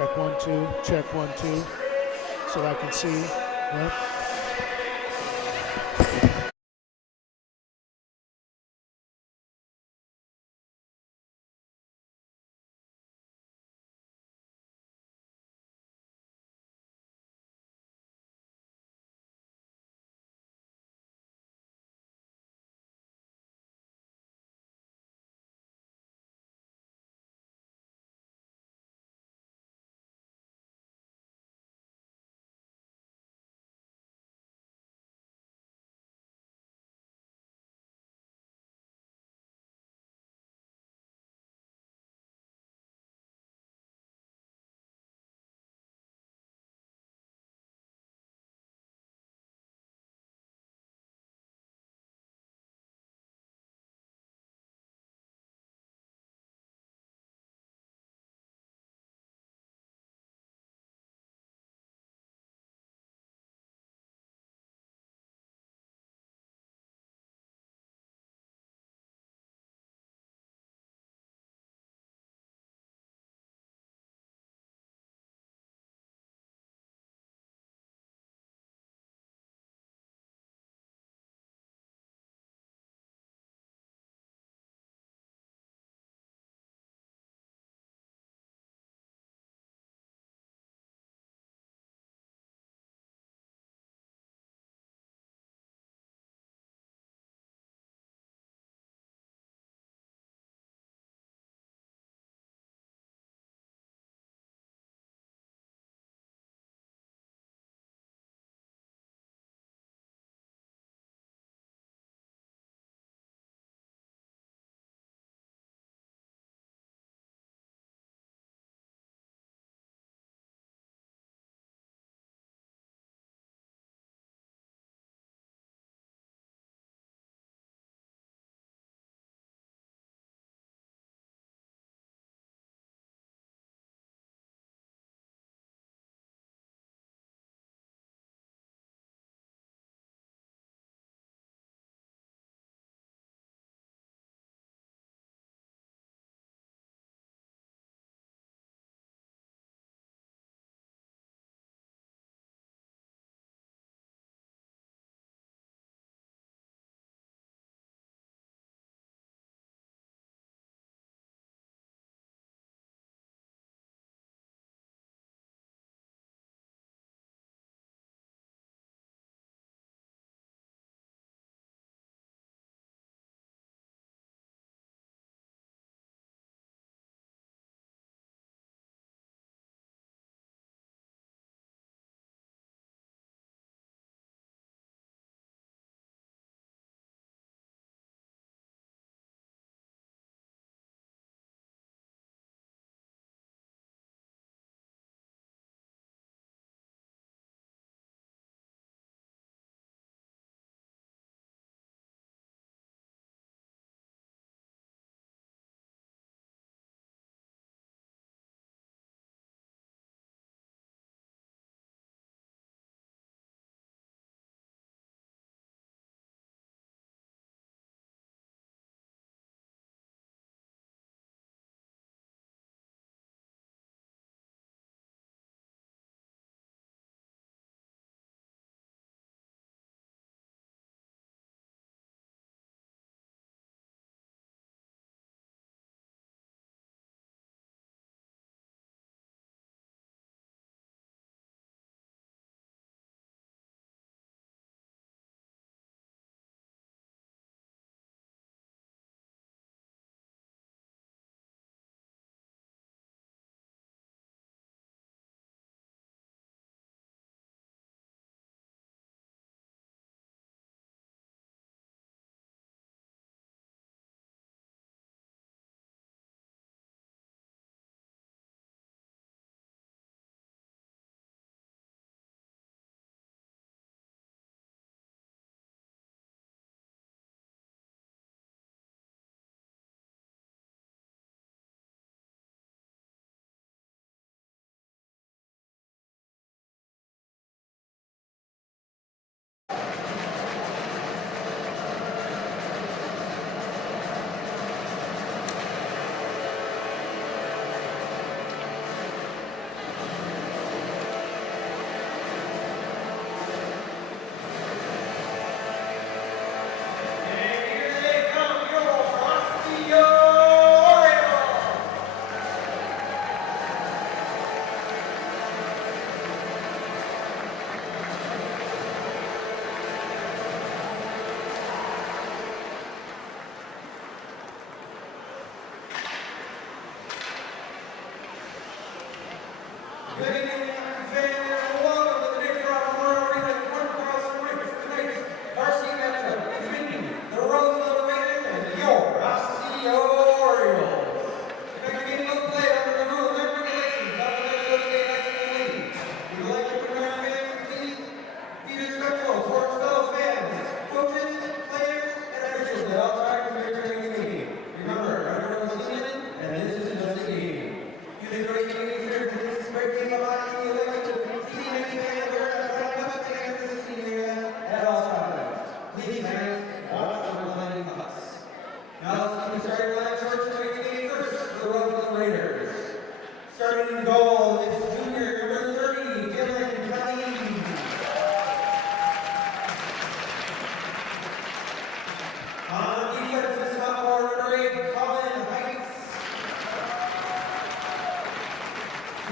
Check 1 2. Check 1 2. So I can see. Yep.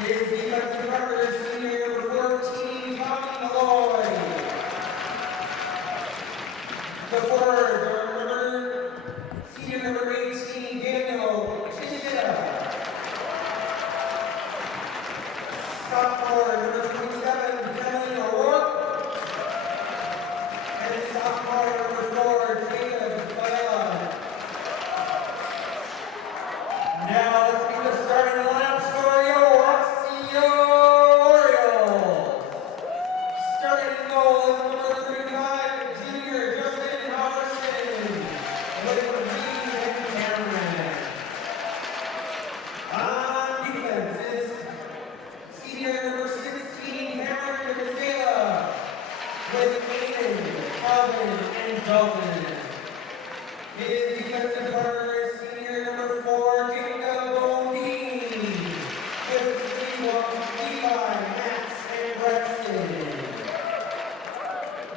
His defensive record is senior number 14, Tommy Malloy. The forward, senior number 18, Daniel Tishida. Sophomore, number 27, Devin O'Rourke. And sophomore, number 4, Jacob Vela. Now let's get the starting lineup for your Osseo Orioles. Starting in goal is number 35, junior Justin Harrison, with Reed and Cameron. On defense is senior number 16, Cameron Roseville, with Aiden, Calvin, and Dalton. His defensive partner is senior number 4, Jacob Bodine, with Levi, Max, and Braxton.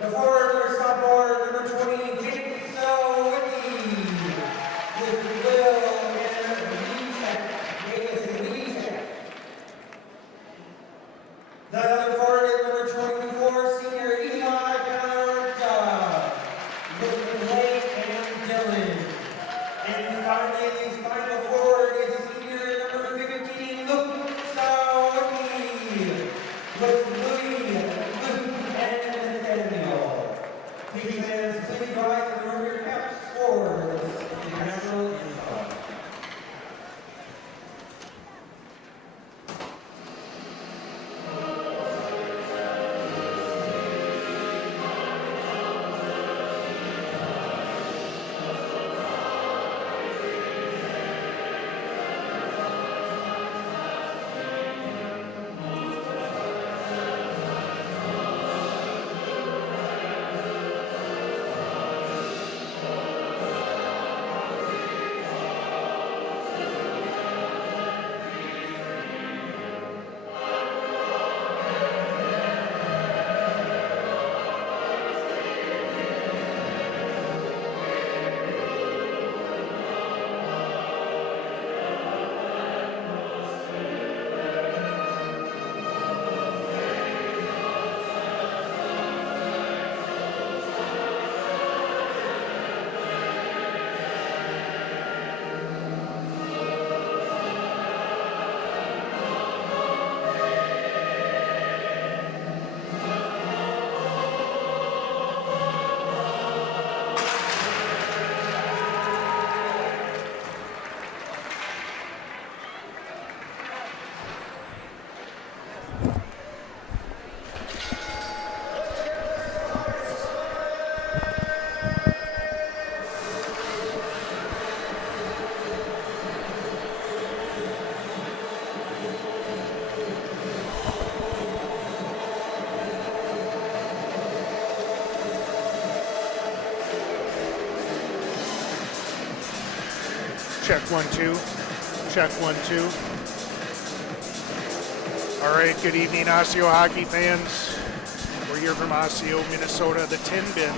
The forward or sophomore, number 20, Jake Sawicki, with Will and Weezak. The other forward is number 24, senior Eli Gallarza, with Blake and Dylan. And finally, the final forward is senior number 15, Luke Sawicki, with Louis, Luke, and Nathaniel. Please hands, please rise and remember your caps for the national anthem. Check 1 2. Check 1 2. All right, good evening, Osseo hockey fans. We're here from Osseo, Minnesota, the Tin Bin,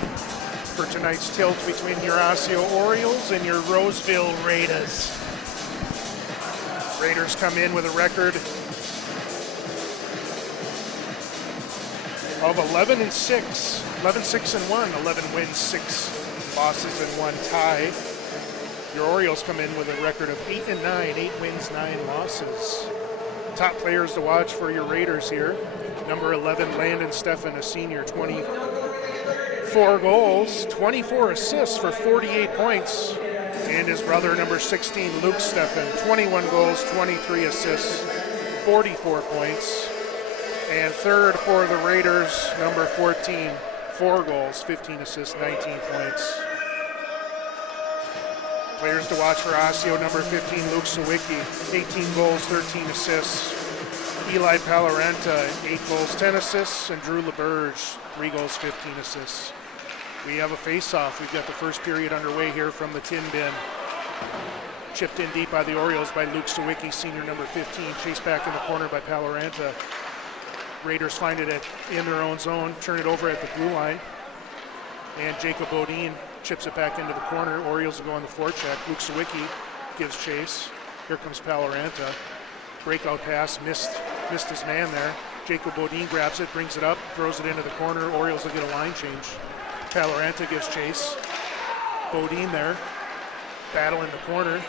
for tonight's tilt between your Osseo Orioles and your Roseville Raiders. Raiders come in with a record of 11-6, 11-6-1, 11 wins, 6 losses, and 1 tie. Your Orioles come in with a record of 8-9, 8 wins, 9 losses. Top players to watch for your Raiders here. Number 11, Landon Steffen, a senior, 24 goals, 24 assists for 48 points. And his brother, number 16, Luke Steffen, 21 goals, 23 assists, 44 points. And third for the Raiders, number 14, 4 goals, 15 assists, 19 points. Players to watch for Osseo, number 15, Luke Sawicki, 18 goals, 13 assists. Eli Palarenta, 8 goals, 10 assists. And Drew LeBurge, 3 goals, 15 assists. We have a face-off. We've got the first period underway here from the Tin Bin. Chipped in deep by the Orioles by Luke Sawicki, senior number 15. Chased back in the corner by Palarenta. Raiders find it in their own zone, turn it over at the blue line. And Jacob Bodine chips it back into the corner. Orioles will go on the forecheck. Luke Sawicki gives chase. Here comes Palarenta. Breakout pass, missed Missed his man there. Jacob Bodine grabs it, brings it up, throws it into the corner. Orioles will get a line change. Paloranta gives chase. Bodine there. Battle in the corner.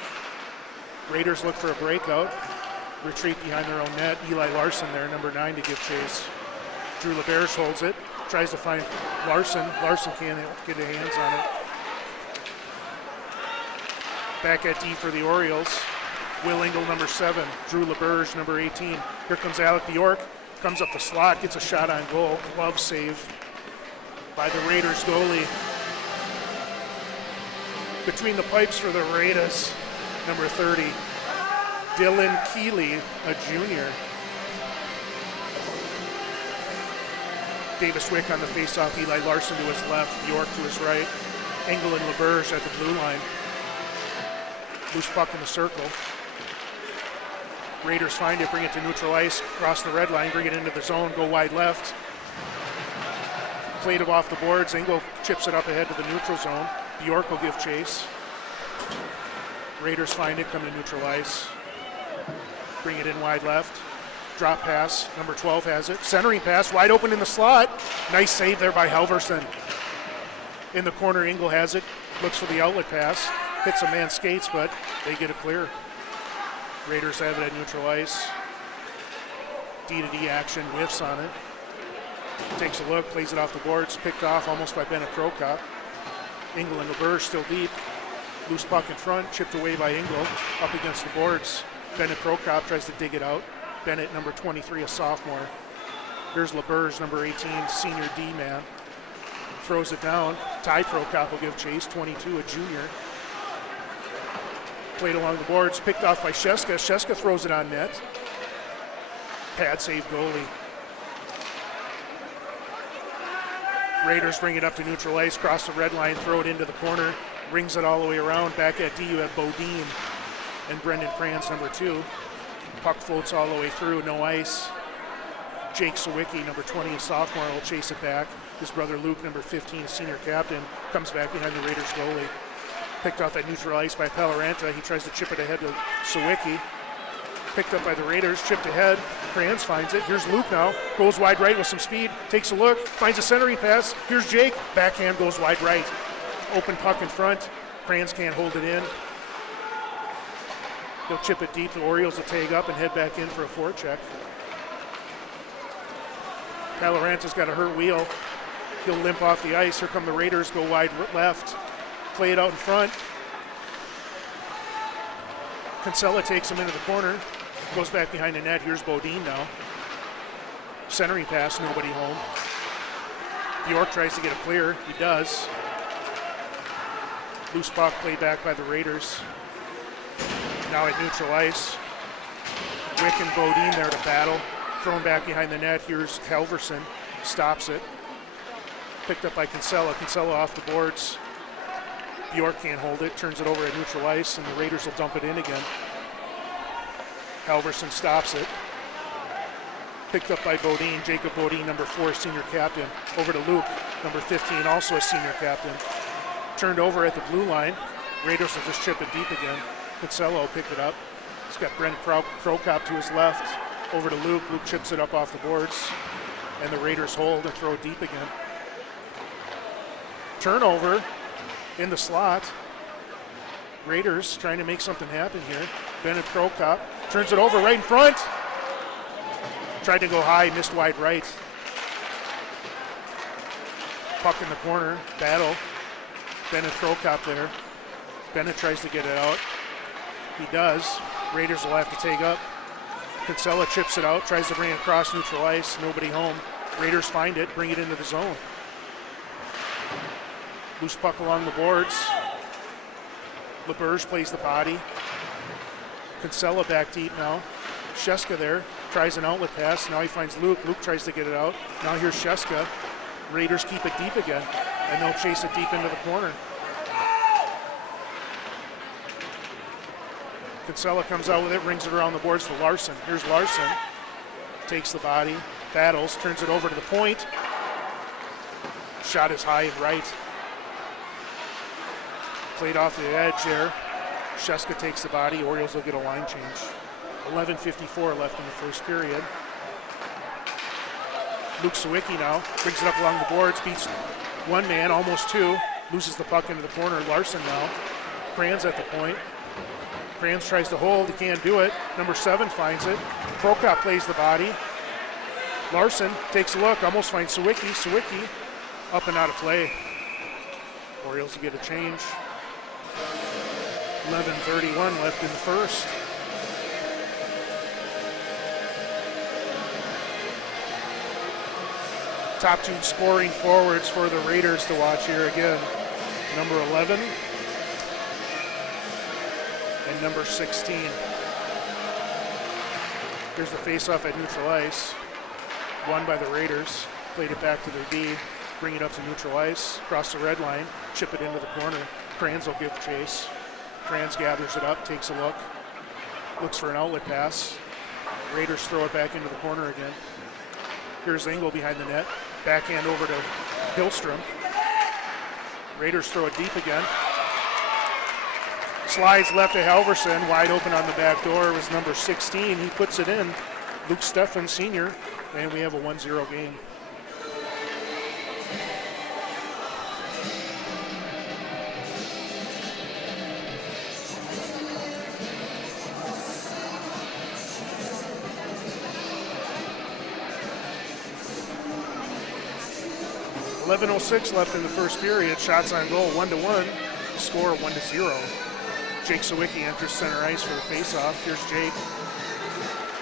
Raiders look for a breakout. Retreat behind their own net. Eli Larson there, number 9, to give chase. Drew LeBerge holds it. Tries to find Larson. Larson can't get his hands on it. Back at D for the Orioles. Will Engel, number 7. Drew LeBerge, number 18. Here comes Alec Bjork. Comes up the slot, gets a shot on goal. Glove save by the Raiders goalie. Between the pipes for the Raiders, number 30. Dylan Keeley, a junior. Davis Wick on the faceoff. Eli Larson to his left. Bjork to his right. Engel and LeBerge at the blue line. Loose puck in the circle. Raiders find it, bring it to neutral ice, cross the red line, bring it into the zone, go wide left. Played it off the boards. Engel chips it up ahead to the neutral zone. Bjork will give chase. Raiders find it, come to neutral ice. Bring it in wide left. Drop pass, number 12 has it. Centering pass, wide open in the slot. Nice save there by Halverson. In the corner, Engel has it. Looks for the outlet pass. Hits a man's skates, but they get it clear. Raiders have it at neutral ice. D-to-D action, whiffs on it. Takes a look, plays it off the boards, picked off almost by Bennett Prokop. Engel and LeBerge still deep. Loose puck in front, chipped away by Engel, up against the boards. Bennett Prokop tries to dig it out. Bennett, number 23, a sophomore. Here's LeBerge, number 18, senior D-man. Throws it down. Ty Prokop will give chase, 22, a junior. Played along the boards, picked off by Sheska. Sheska throws it on net. Pad save goalie. Raiders bring it up to neutral ice, cross the red line, throw it into the corner, brings it all the way around. Back at D, you have Bodine and Brendan Kranz, number 2. Puck floats all the way through, no ice. Jake Sawicki, number 20, a sophomore, will chase it back. His brother Luke, number 15, a senior captain, comes back behind the Raiders goalie. Picked off at neutral ice by Paloranta. He tries to chip it ahead to Sawicki. Picked up by the Raiders, chipped ahead. Kranz finds it. Here's Luke now. Goes wide right with some speed. Takes a look, finds a centering pass. Here's Jake. Backhand goes wide right. Open puck in front. Kranz can't hold it in. They'll chip it deep. The Orioles will tag up and head back in for a forecheck. Paloranta's got a hurt wheel. He'll limp off the ice. Here come the Raiders, go wide left. Play it out in front. Kinsella takes him into the corner. Goes back behind the net. Here's Bodine now. Centering pass, nobody home. Bjork tries to get it clear. He does. Loose puck played back by the Raiders. Now at neutral ice. Wick and Bodine there to battle. Thrown back behind the net. Here's Halverson. Stops it. Picked up by Kinsella. Kinsella off the boards. Bjork can't hold it. Turns it over at neutral ice, and the Raiders will dump it in again. Halverson stops it. Picked up by Bodine. Jacob Bodine, number 4, senior captain. Over to Luke, number 15, also a senior captain. Turned over at the blue line. Raiders will just chip it deep again. Kinsella will pick it up. He's got Brent Prokop to his left. Over to Luke. Luke chips it up off the boards. And the Raiders hold and throw it deep again. Turnover in the slot. Raiders trying to make something happen here. Bennett Prokop turns it over right in front. Tried to go high, missed wide right. Puck in the corner, battle. Bennett Prokop there. Bennett tries to get it out. He does. Raiders will have to take up. Kinsella chips it out, tries to bring it across neutral ice, nobody home. Raiders find it, bring it into the zone. Loose puck along the boards. LeBerge plays the body. Kinsella back deep now. Sheska there, tries an outlet pass. Now he finds Luke. Luke tries to get it out. Now here's Sheska. Raiders keep it deep again, and they'll chase it deep into the corner. Kinsella comes out with it, rings it around the boards to Larson. Here's Larson. Takes the body, battles, turns it over to the point. Shot is high and right. Played off the edge there. Sheska takes the body. Orioles will get a line change. 11:54 left in the first period. Luke Sawicki now brings it up along the boards, beats one man, almost two, loses the puck into the corner. Larson now. Kranz at the point. Kranz tries to hold, he can't do it. Number 7 finds it. Prokop plays the body. Larson takes a look, almost finds Sawicki. Sawicki up and out of play. Orioles get a change. 11:31 left in the first. Top 2 scoring forwards for the Raiders to watch here again. Number 11 and number 16. Here's the faceoff at neutral ice. Won by the Raiders. Played it back to their D. Bring it up to neutral ice. Cross the red line. Chip it into the corner. Kranz will give chase. Kranz gathers it up, takes a look. Looks for an outlet pass. Raiders throw it back into the corner again. Here's Engel behind the net. Backhand over to Hillstrom. Raiders throw it deep again. Slides left to Halverson. Wide open on the back door was number 16. He puts it in. Luke Steffen, senior. And we have a 1-0 game. .11:06 left in the first period. Shots on goal, 1-1. Score 1-0. Jake Sawicki enters center ice for the faceoff. Here's Jake.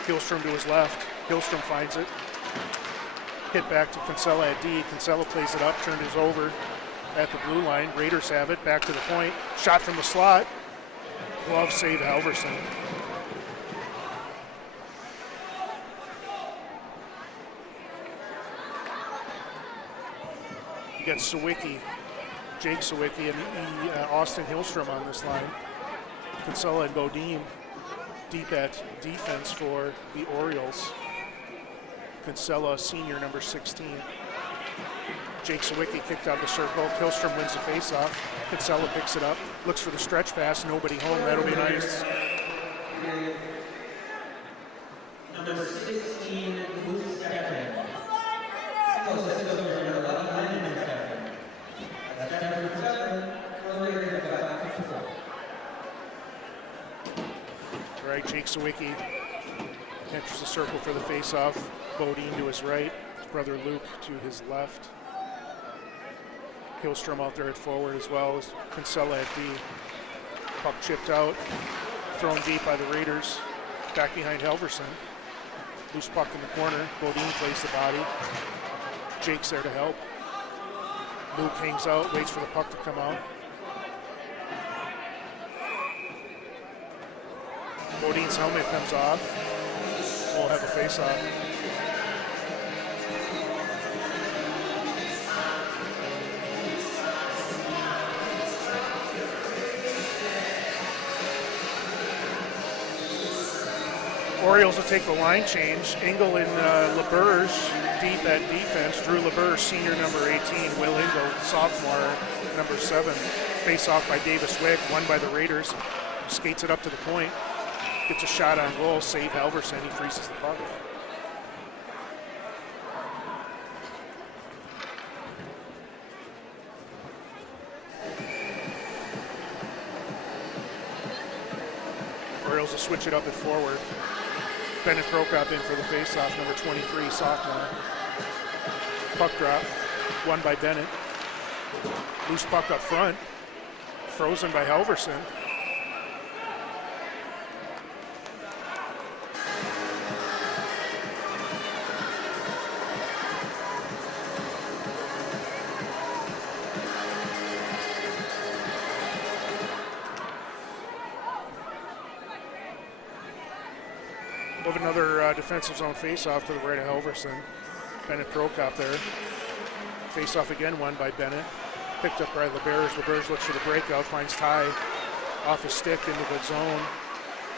Hillstrom to his left. Hillstrom finds it. Hit back to Kinsella at D. Kinsella plays it up, turned his over at the blue line. Raiders have it, back to the point. Shot from the slot. Glove save Halverson. You got Sawicki, Jake Sawicki, and Austin Hillstrom on this line. Kinsella and Bodine deep at defense for the Orioles. Kinsella, senior, number 16. Jake Sawicki kicked out the circle. Hillstrom wins the faceoff. Kinsella picks it up, looks for the stretch pass. Nobody home. That'll be nice. Number 16, Luke Steffen. All right, Jake Sawicki enters the circle for the faceoff. Bodine to his right, his brother Luke to his left. Hillstrom out there at forward as well as Kinsella at D. Puck chipped out, thrown deep by the Raiders. Back behind Halverson. Loose puck in the corner. Bodine plays the body. Jake's there to help. Luke hangs out, waits for the puck to come out. Bodine's helmet comes off. We'll have a face-off. Orioles will take the line change. Engel and LeBurge deep at defense. Drew LeBurge, senior, number 18. Will Engel, sophomore, number 7. Face off by Davis Wick, won by the Raiders. Skates it up to the point. Gets a shot on goal. Save Halverson. He freezes the puck. Orioles will switch it up at forward. Bennett Prokop in for the faceoff, number 23, sophomore. Puck drop, won by Bennett. Loose puck up front, frozen by Halverson. Of another defensive zone faceoff to the right of Halverson. Bennett Prokop there. Faceoff again, won by Bennett. Picked up by LeBurge. LeBurge looks for the breakout, finds Ty off his stick into the zone.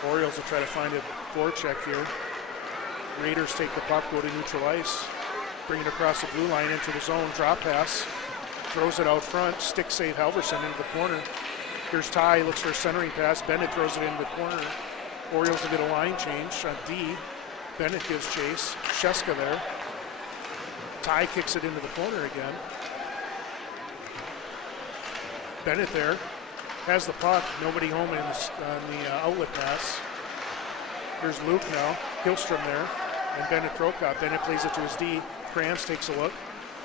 Orioles will try to find a forecheck here. Raiders take the puck, go to neutral ice. Bring it across the blue line into the zone, drop pass. Throws it out front, stick save Halverson into the corner. Here's Ty, looks for a centering pass. Bennett throws it into the corner. Orioles will get a line change on D. Bennett gives chase. Sheska there. Ty kicks it into the corner again. Bennett there has the puck. Nobody home on the outlet pass. Here's Luke now. Hillstrom there. And Bennett Prokop. Bennett plays it to his D. Krantz takes a look.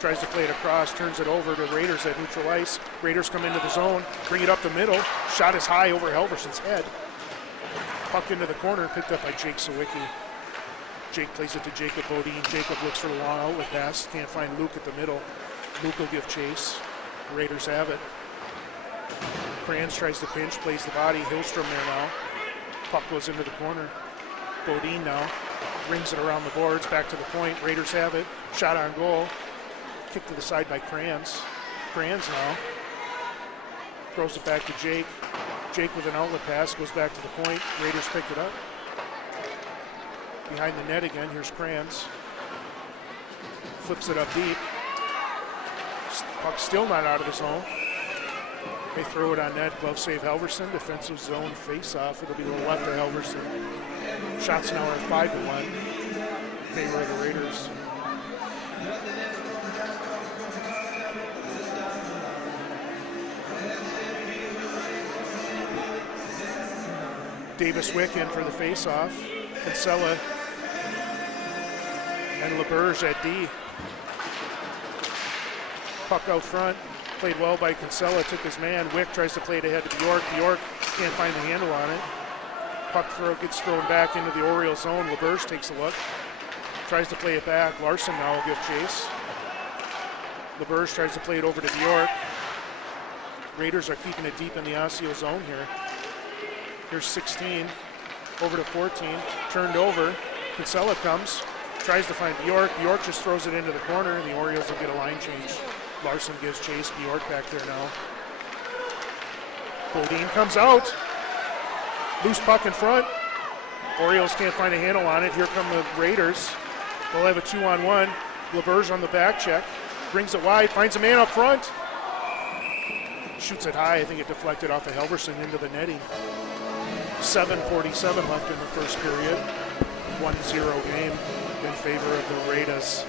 Tries to play it across. Turns it over to Raiders at neutral ice. Raiders come into the zone. Bring it up the middle. Shot is high over Helverson's head. Puck into the corner. Picked up by Jake Sawicki. Jake plays it to Jacob Bodine. Jacob looks for the long outlet pass. Can't find Luke at the middle. Luke will give chase. Raiders have it. Krantz tries to pinch, plays the body. Hillstrom there now. Puck goes into the corner. Bodine now brings it around the boards, back to the point. Raiders have it. Shot on goal. Kick to the side by Krantz. Krantz now throws it back to Jake. Jake with an outlet pass goes back to the point. Raiders pick it up. Behind the net again, here's Krantz. Flips it up deep. Puck still not out of the zone. They throw it on net. Glove save Helverson. Defensive zone face-off. It'll be to the left of Helverson. Shots now are 5-1 in favor of the Raiders. Davis Wick in for the face-off. Kinsella and LeBurge at D. Puck out front. Played well by Kinsella, took his man. Wick tries to play it ahead to Bjork. Bjork can't find the handle on it. Puck gets thrown back into the Oriole zone. LeBurge takes a look. Tries to play it back. Larson now will give chase. LeBurge tries to play it over to Bjork. Raiders are keeping it deep in the Osseo zone here. Here's 16, over to 14, turned over. Kinsella comes, tries to find Bjork. Bjork just throws it into the corner, and the Orioles will get a line change. Larson gives chase. Bjork back there now. Bodine comes out. Loose puck in front. Orioles can't find a handle on it. Here come the Raiders. They'll have a 2-on-1. LeBurge on the back check. Brings it wide, finds a man up front. Shoots it high. I think it deflected off of Helverson into the netting. 7:47 left in the first period. 1-0 game in favor of the Raiders.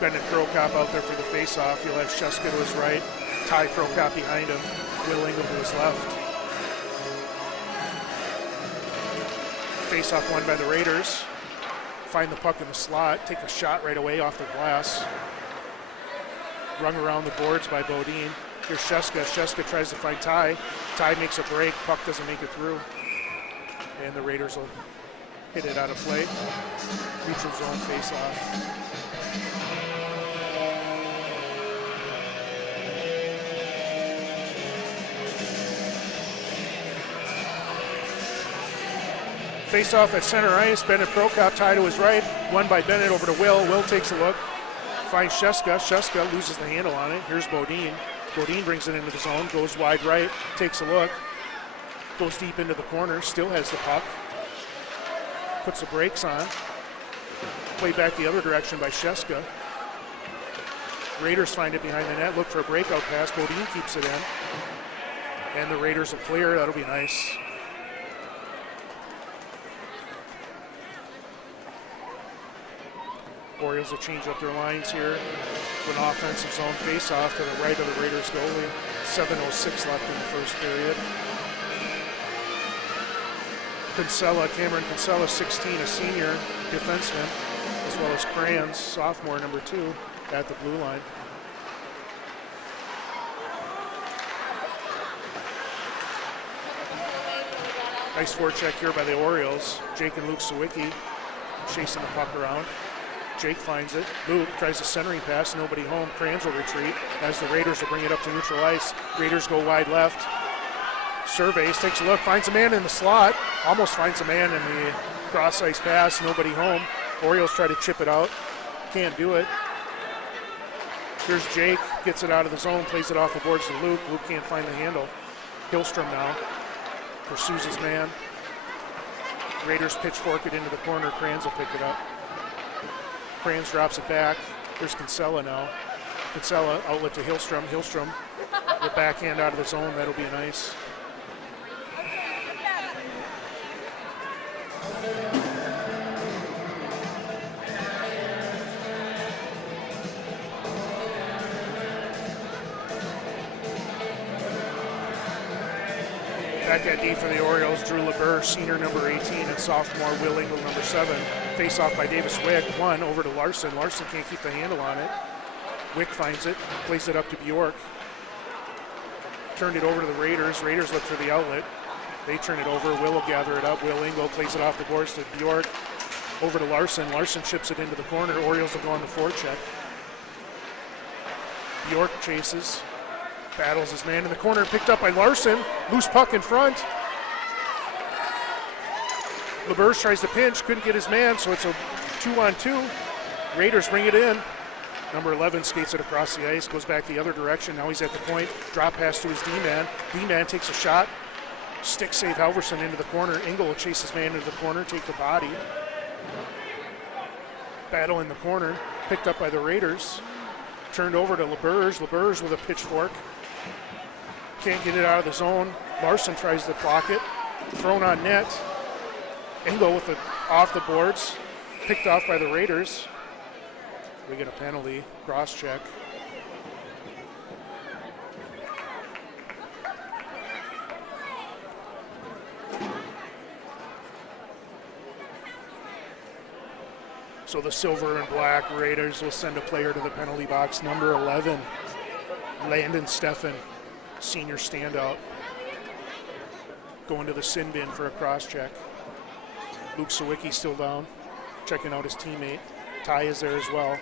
Bennett Prokop out there for the face-off. He'll have Sheska to his right. Ty Prokop behind him. Will Ingham to his left. Face-off won by the Raiders. Find the puck in the slot. Take a shot right away off the glass. Rung around the boards by Bodine. Here's Sheska. Sheska tries to find Ty. Ty makes a break. Puck doesn't make it through. And the Raiders will hit it out of play. Neutral zone face-off. Face-off at center ice. Bennett Prokop, Ty to his right. Won by Bennett over to Will. Will takes a look. Finds Sheska. Sheska loses the handle on it. Here's Bodine. Bodine brings it into the zone. Goes wide right. Takes a look. Goes deep into the corner. Still has the puck. Puts the brakes on. Played back the other direction by Sheska. Raiders find it behind the net. Look for a breakout pass. Bodine keeps it in. And the Raiders will clear. That'll be nice. Orioles will change up their lines here. With an offensive zone face-off to the right of the Raiders goalie. 7:06 left in the first period. Kinsella, Cameron Kinsella, 16, a senior defenseman, as well as Krantz, sophomore, number 2, at the blue line. Nice forecheck here by the Orioles. Jake and Luke Sawicki chasing the puck around. Jake finds it. Luke tries a centering pass. Nobody home. Krantz will retreat as the Raiders will bring it up to neutral ice. Raiders go wide left. Surveys, takes a look, finds a man in the slot. Almost finds a man in the cross ice pass. Nobody home. Orioles try to chip it out. Can't do it. Here's Jake. Gets it out of the zone. Plays it off the boards to Luke. Luke can't find the handle. Hillstrom now pursues his man. Raiders pitchfork it into the corner. Krantz will pick it up. Krantz drops it back. There's Kinsella now. Kinsella outlet to Hillstrom. Hillstrom, the backhand out of the zone. That'll be nice. Back at D for the Orioles, Drew LeBeur, senior number 18, and sophomore Will Engel, number 7. Face off by Davis Wick, 1 over to Larson. Larson can't keep the handle on it. Wick finds it, plays it up to Bjork. Turned it over to the Raiders. Raiders look for the outlet. They turn it over. Will gather it up. Will Engel plays it off the boards to Bjork. Over to Larson. Larson chips it into the corner. Orioles will go on the forecheck. Bjork chases. Battles his man in the corner. Picked up by Larson. Loose puck in front. LeBeur tries to pinch. Couldn't get his man, so it's a 2-on-2. Raiders bring it in. Number 11 skates it across the ice. Goes back the other direction. Now he's at the point. Drop pass to his D-man. D-man takes a shot. Stick save Halverson into the corner. Engel will chase his man into the corner. Take the body. Battle in the corner. Picked up by the Raiders. Turned over to LeBeur's. LeBeur's with a pitchfork. Can't get it out of the zone. Larson tries to block it. Thrown on net. Engel with it off the boards. Picked off by the Raiders. We get a penalty. Cross check. So the silver and black Raiders will send a player to the penalty box. Number 11, Landon Steffen, senior standout. Going to the sin bin for a cross check. Luke Sawicki still down, checking out his teammate. Ty is there as well.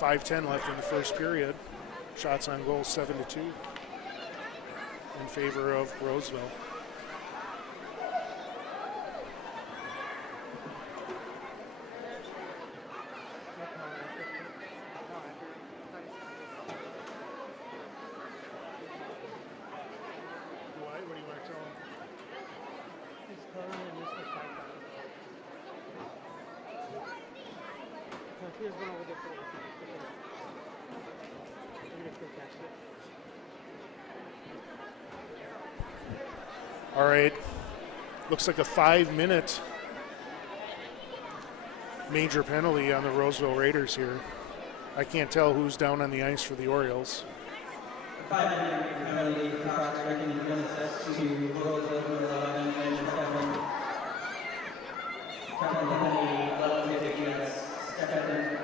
.5:10 left in the first period. Shots on goal 7-2 in favor of Roseville. What do you want to tell him? Here's one over there for you. All right, looks like a 5-minute major penalty on the Roseville Raiders here. I can't tell who's down on the ice for the Orioles. 5-minute penalty for cross-checking and one assist to Roseville, number 11, and 7. Penalty 11 against Stefan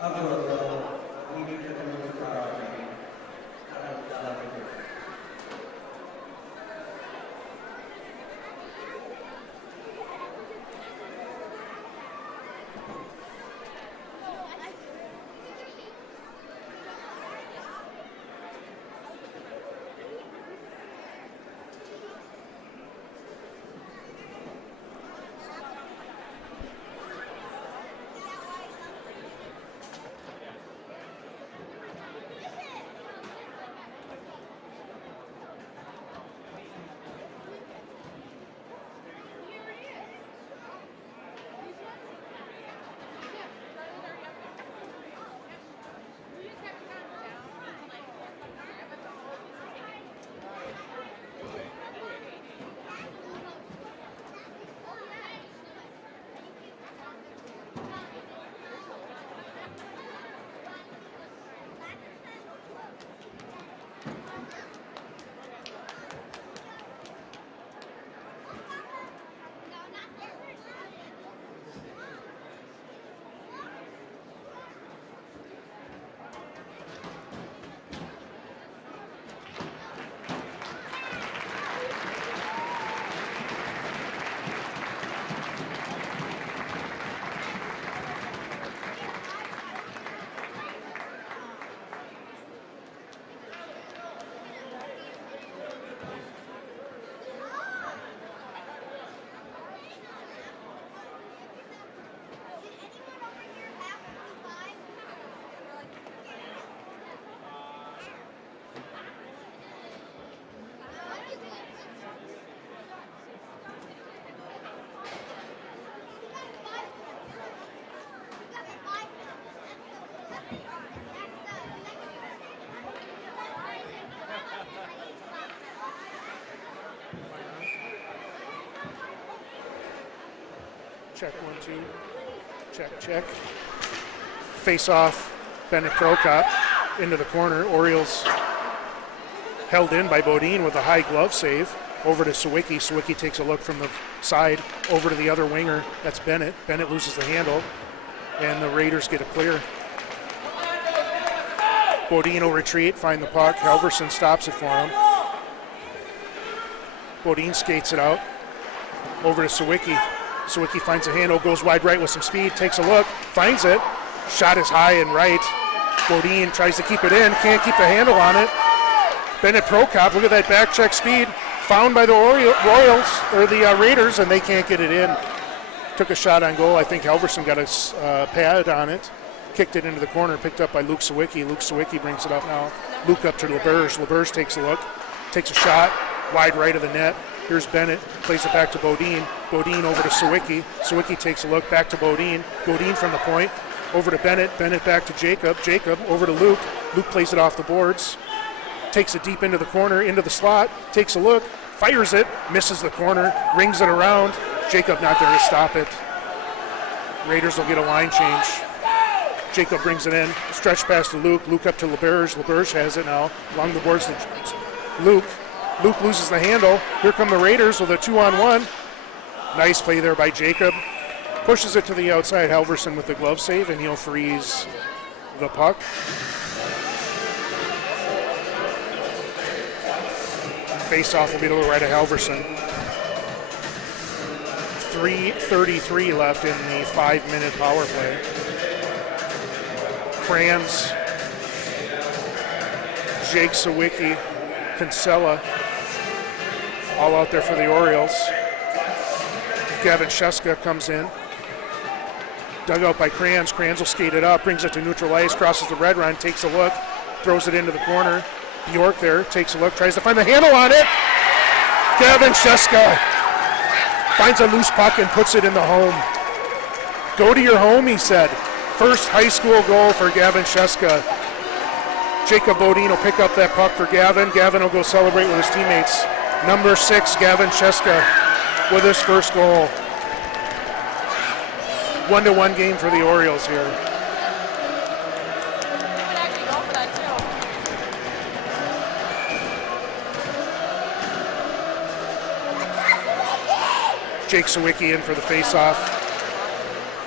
of Roseville. We need to come over for cross-checking. Check 1, 2. Check, check. Face off, Bennett Prokop into the corner. Orioles held in by Bodine with a high glove save. Over to Sawicki. Sawicki takes a look from the side over to the other winger. That's Bennett. Bennett loses the handle, and the Raiders get a clear. Bodine will retreat, find the puck. Halverson stops it for him. Bodine skates it out. Over to Sawicki. Sawicki finds a handle, goes wide right with some speed, takes a look, finds it. Shot is high and right. Bodine tries to keep it in, can't keep the handle on it. Bennett Prokop, look at that back check speed. Found by the Raiders, and they can't get it in. Took a shot on goal. I think Halverson got a pad on it. Kicked it into the corner, picked up by Luke Sawicki. Luke Sawicki brings it up now. Luke up to LeBerge. LeBerge takes a look, takes a shot, wide right of the net. Here's Bennett, plays it back to Bodine. Bodine over to Sawicki. Sawicki takes a look, back to Bodine. Bodine from the point, over to Bennett. Bennett back to Jacob. Jacob over to Luke. Luke plays it off the boards. Takes it deep into the corner, into the slot. Takes a look, fires it, misses the corner, rings it around. Jacob not there to stop it. Raiders will get a line change. Jacob brings it in, stretch pass to Luke. Luke up to LeBerge. LeBerge has it now, along the boards to Luke. Luke loses the handle. Here come the Raiders with a 2-on-1. Nice play there by Jacob. Pushes it to the outside. Halverson with the glove save, and he'll freeze the puck. Face-off will be to the right of Halverson. 3:33 left in the 5-minute power play. Kranz, Jake Sawicki, Kinsella, all out there for the Orioles. Gavin Sheska comes in. Dug out by Kranz. Kranz will skate it up, brings it to neutral ice, crosses the red line, takes a look, throws it into the corner. Bjork there, takes a look, tries to find the handle on it. Gavin Sheska finds a loose puck and puts it in the home. Go to your home, he said. First high school goal for Gavin Sheska. Jacob Bodine will pick up that puck for Gavin. Gavin will go celebrate with his teammates. Number 6, Gavin Sheska with his first goal. 1-1 game for the Orioles here. Jake Sawicki in for the face-off.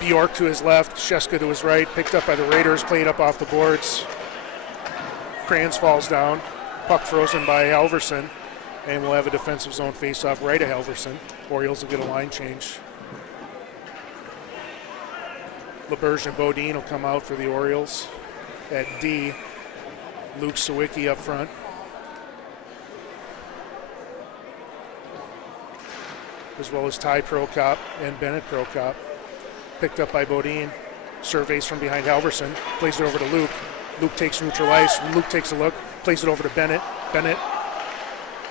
Bjork to his left, Sheska to his right, picked up by the Raiders, played up off the boards. Kranz falls down, puck frozen by Halverson, and we'll have a defensive zone face-off right of Halverson. Orioles will get a line change. LeBerge and Bodine will come out for the Orioles. At D, Luke Sawicki up front. As well as Ty Prokop and Bennett Prokop. Picked up by Bodine. Surveys from behind Halverson. Plays it over to Luke. Luke takes neutral ice. Luke takes a look. Plays it over to Bennett. Bennett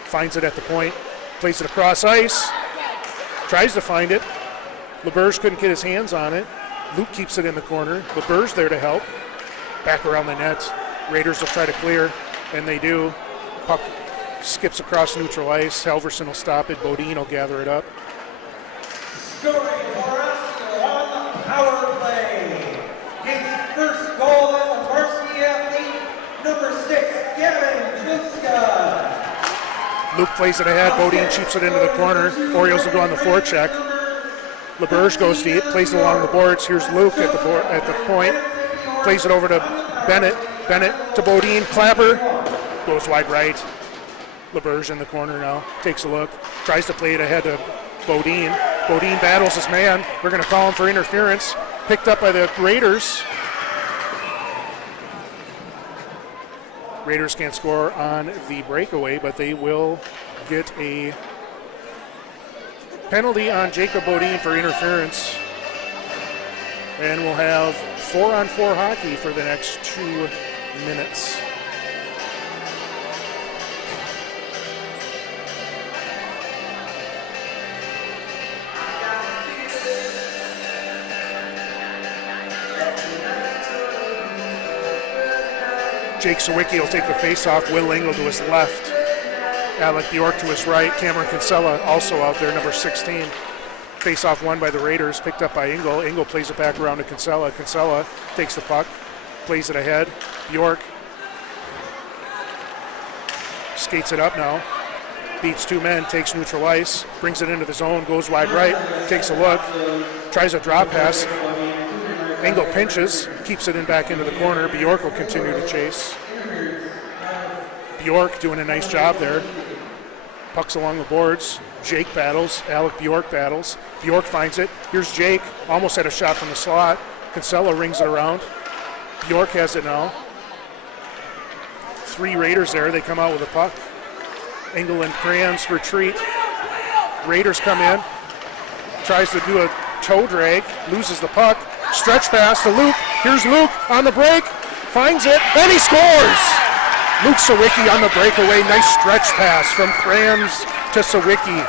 finds it at the point. Plays it across ice. Tries to find it. LeBerge couldn't get his hands on it. Luke keeps it in the corner. LeBerge there to help. Back around the net. Raiders will try to clear, and they do. Puck skips across neutral ice. Halverson will stop it. Bodine will gather it up. Scoring for Osseo on the power play. His first goal as a varsity athlete, number 6, Gavin Juska. Luke plays it ahead. Bodine cheaps it into the corner. Orioles will go on the forecheck. LeBerge goes deep, plays it along the boards. Here's Luke at the point. Plays it over to Bennett. Bennett to Bodine. Clapper goes wide right. LeBerge in the corner now. Takes a look. Tries to play it ahead to Bodine. Bodine battles his man. We're going to call him for interference. Picked up by the Raiders. Raiders can't score on the breakaway, but they will get a penalty on Jacob Bodine for interference. And we'll have 4-on-4 hockey for the next 2 minutes. Jake Sawicki will take the face-off. Will Engel to his left. Alec Bjork to his right. Cameron Kinsella also out there, number 16. Face-off won by the Raiders, picked up by Engel. Engel plays it back around to Kinsella. Kinsella takes the puck, plays it ahead. Bjork skates it up now. Beats two men, takes neutral ice, brings it into the zone, goes wide right, takes a look, tries a drop pass. Engel pinches, keeps it in back into the corner. Bjork will continue to chase. Bjork doing a nice job there. Pucks along the boards. Jake battles. Alec Bjork battles. Bjork finds it. Here's Jake. Almost had a shot from the slot. Kinsella rings it around. Bjork has it now. Three Raiders there. They come out with a puck. Engel and Kranz retreat. Raiders come in. Tries to do a toe drag. Loses the puck. Stretch pass to Luke. Here's Luke on the break. Finds it. And he scores! Luke Sawicki on the breakaway. Nice stretch pass from Kranz to Sawicki.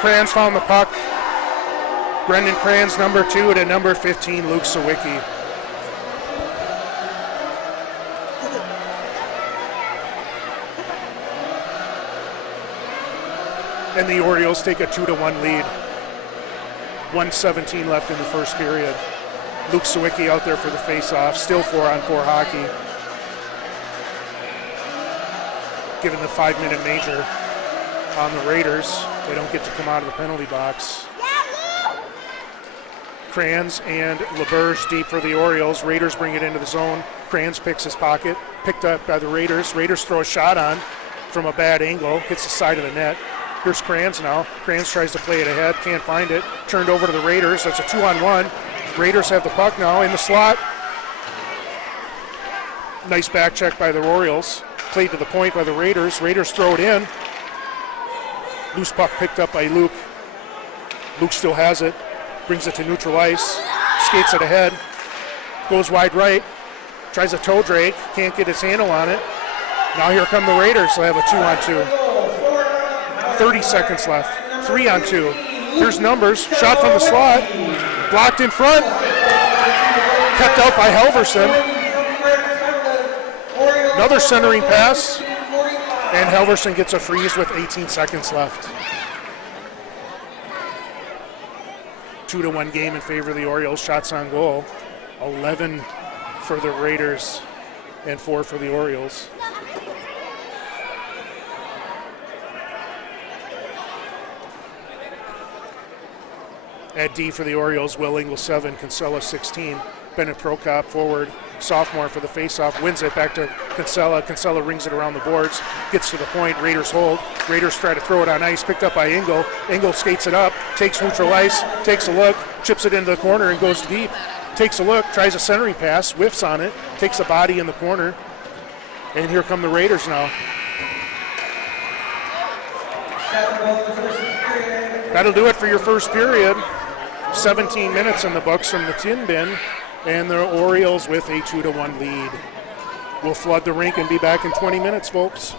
Kranz found the puck. Brendan Kranz, number 2, to number 15, Luke Sawicki. And the Orioles take a 2-1 lead. 1:17 left in the first period. Luke Sawicki out there for the face-off. Still 4-on-4 hockey. Given the 5-minute major on the Raiders, they don't get to come out of the penalty box. Kranz and LeBurge deep for the Orioles. Raiders bring it into the zone. Kranz picks his pocket. Picked up by the Raiders. Raiders throw a shot on from a bad angle. Hits the side of the net. Here's Kranz now. Kranz tries to play it ahead. Can't find it. Turned over to the Raiders. That's a 2-on-1. Raiders have the puck now in the slot. Nice back check by the Orioles. Played to the point by the Raiders. Raiders throw it in. Loose puck picked up by Luke. Luke still has it. Brings it to neutral ice. Skates it ahead. Goes wide right. Tries a toe drag. Can't get his handle on it. Now here come the Raiders. They'll have a 2-on-2. 30 seconds left. 3-on-2. Here's Numbers. Shot from the slot. Blocked in front. Kept out by Halverson. Another centering pass. And Halverson gets a freeze with 18 seconds left. 2-1 game in favor of the Orioles. Shots on goal. 11 for the Raiders and 4 for the Orioles. At D for the Orioles, Will Engel 7, Kinsella 16. Bennett Prokop forward, sophomore for the faceoff, wins it back to Kinsella. Kinsella rings it around the boards, gets to the point, Raiders hold. Raiders try to throw it on ice, picked up by Engel. Engel skates it up, takes neutral ice, takes a look, chips it into the corner and goes deep. Takes a look, tries a centering pass, whiffs on it, takes a body in the corner. And here come the Raiders now. That'll do it for your first period. 17 minutes in the books from the tin bin, and the Orioles with a 2-1 lead. We'll flood the rink and be back in 20 minutes, folks.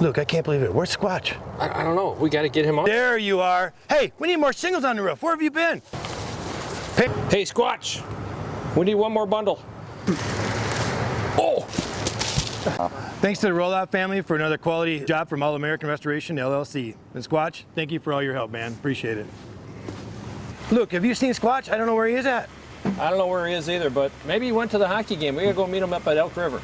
Luke, I can't believe it. Where's Squatch? I don't know. We got to get him on. There you are. Hey, we need more shingles on the roof. Where have you been? Hey, Squatch. We need one more bundle. Oh! Thanks to the Rollout family for another quality job from All American Restoration LLC. And Squatch, thank you for all your help, man. Appreciate it. Luke, have you seen Squatch? I don't know where he is at. I don't know where he is either, but maybe he went to the hockey game. We got to go meet him up at Elk River.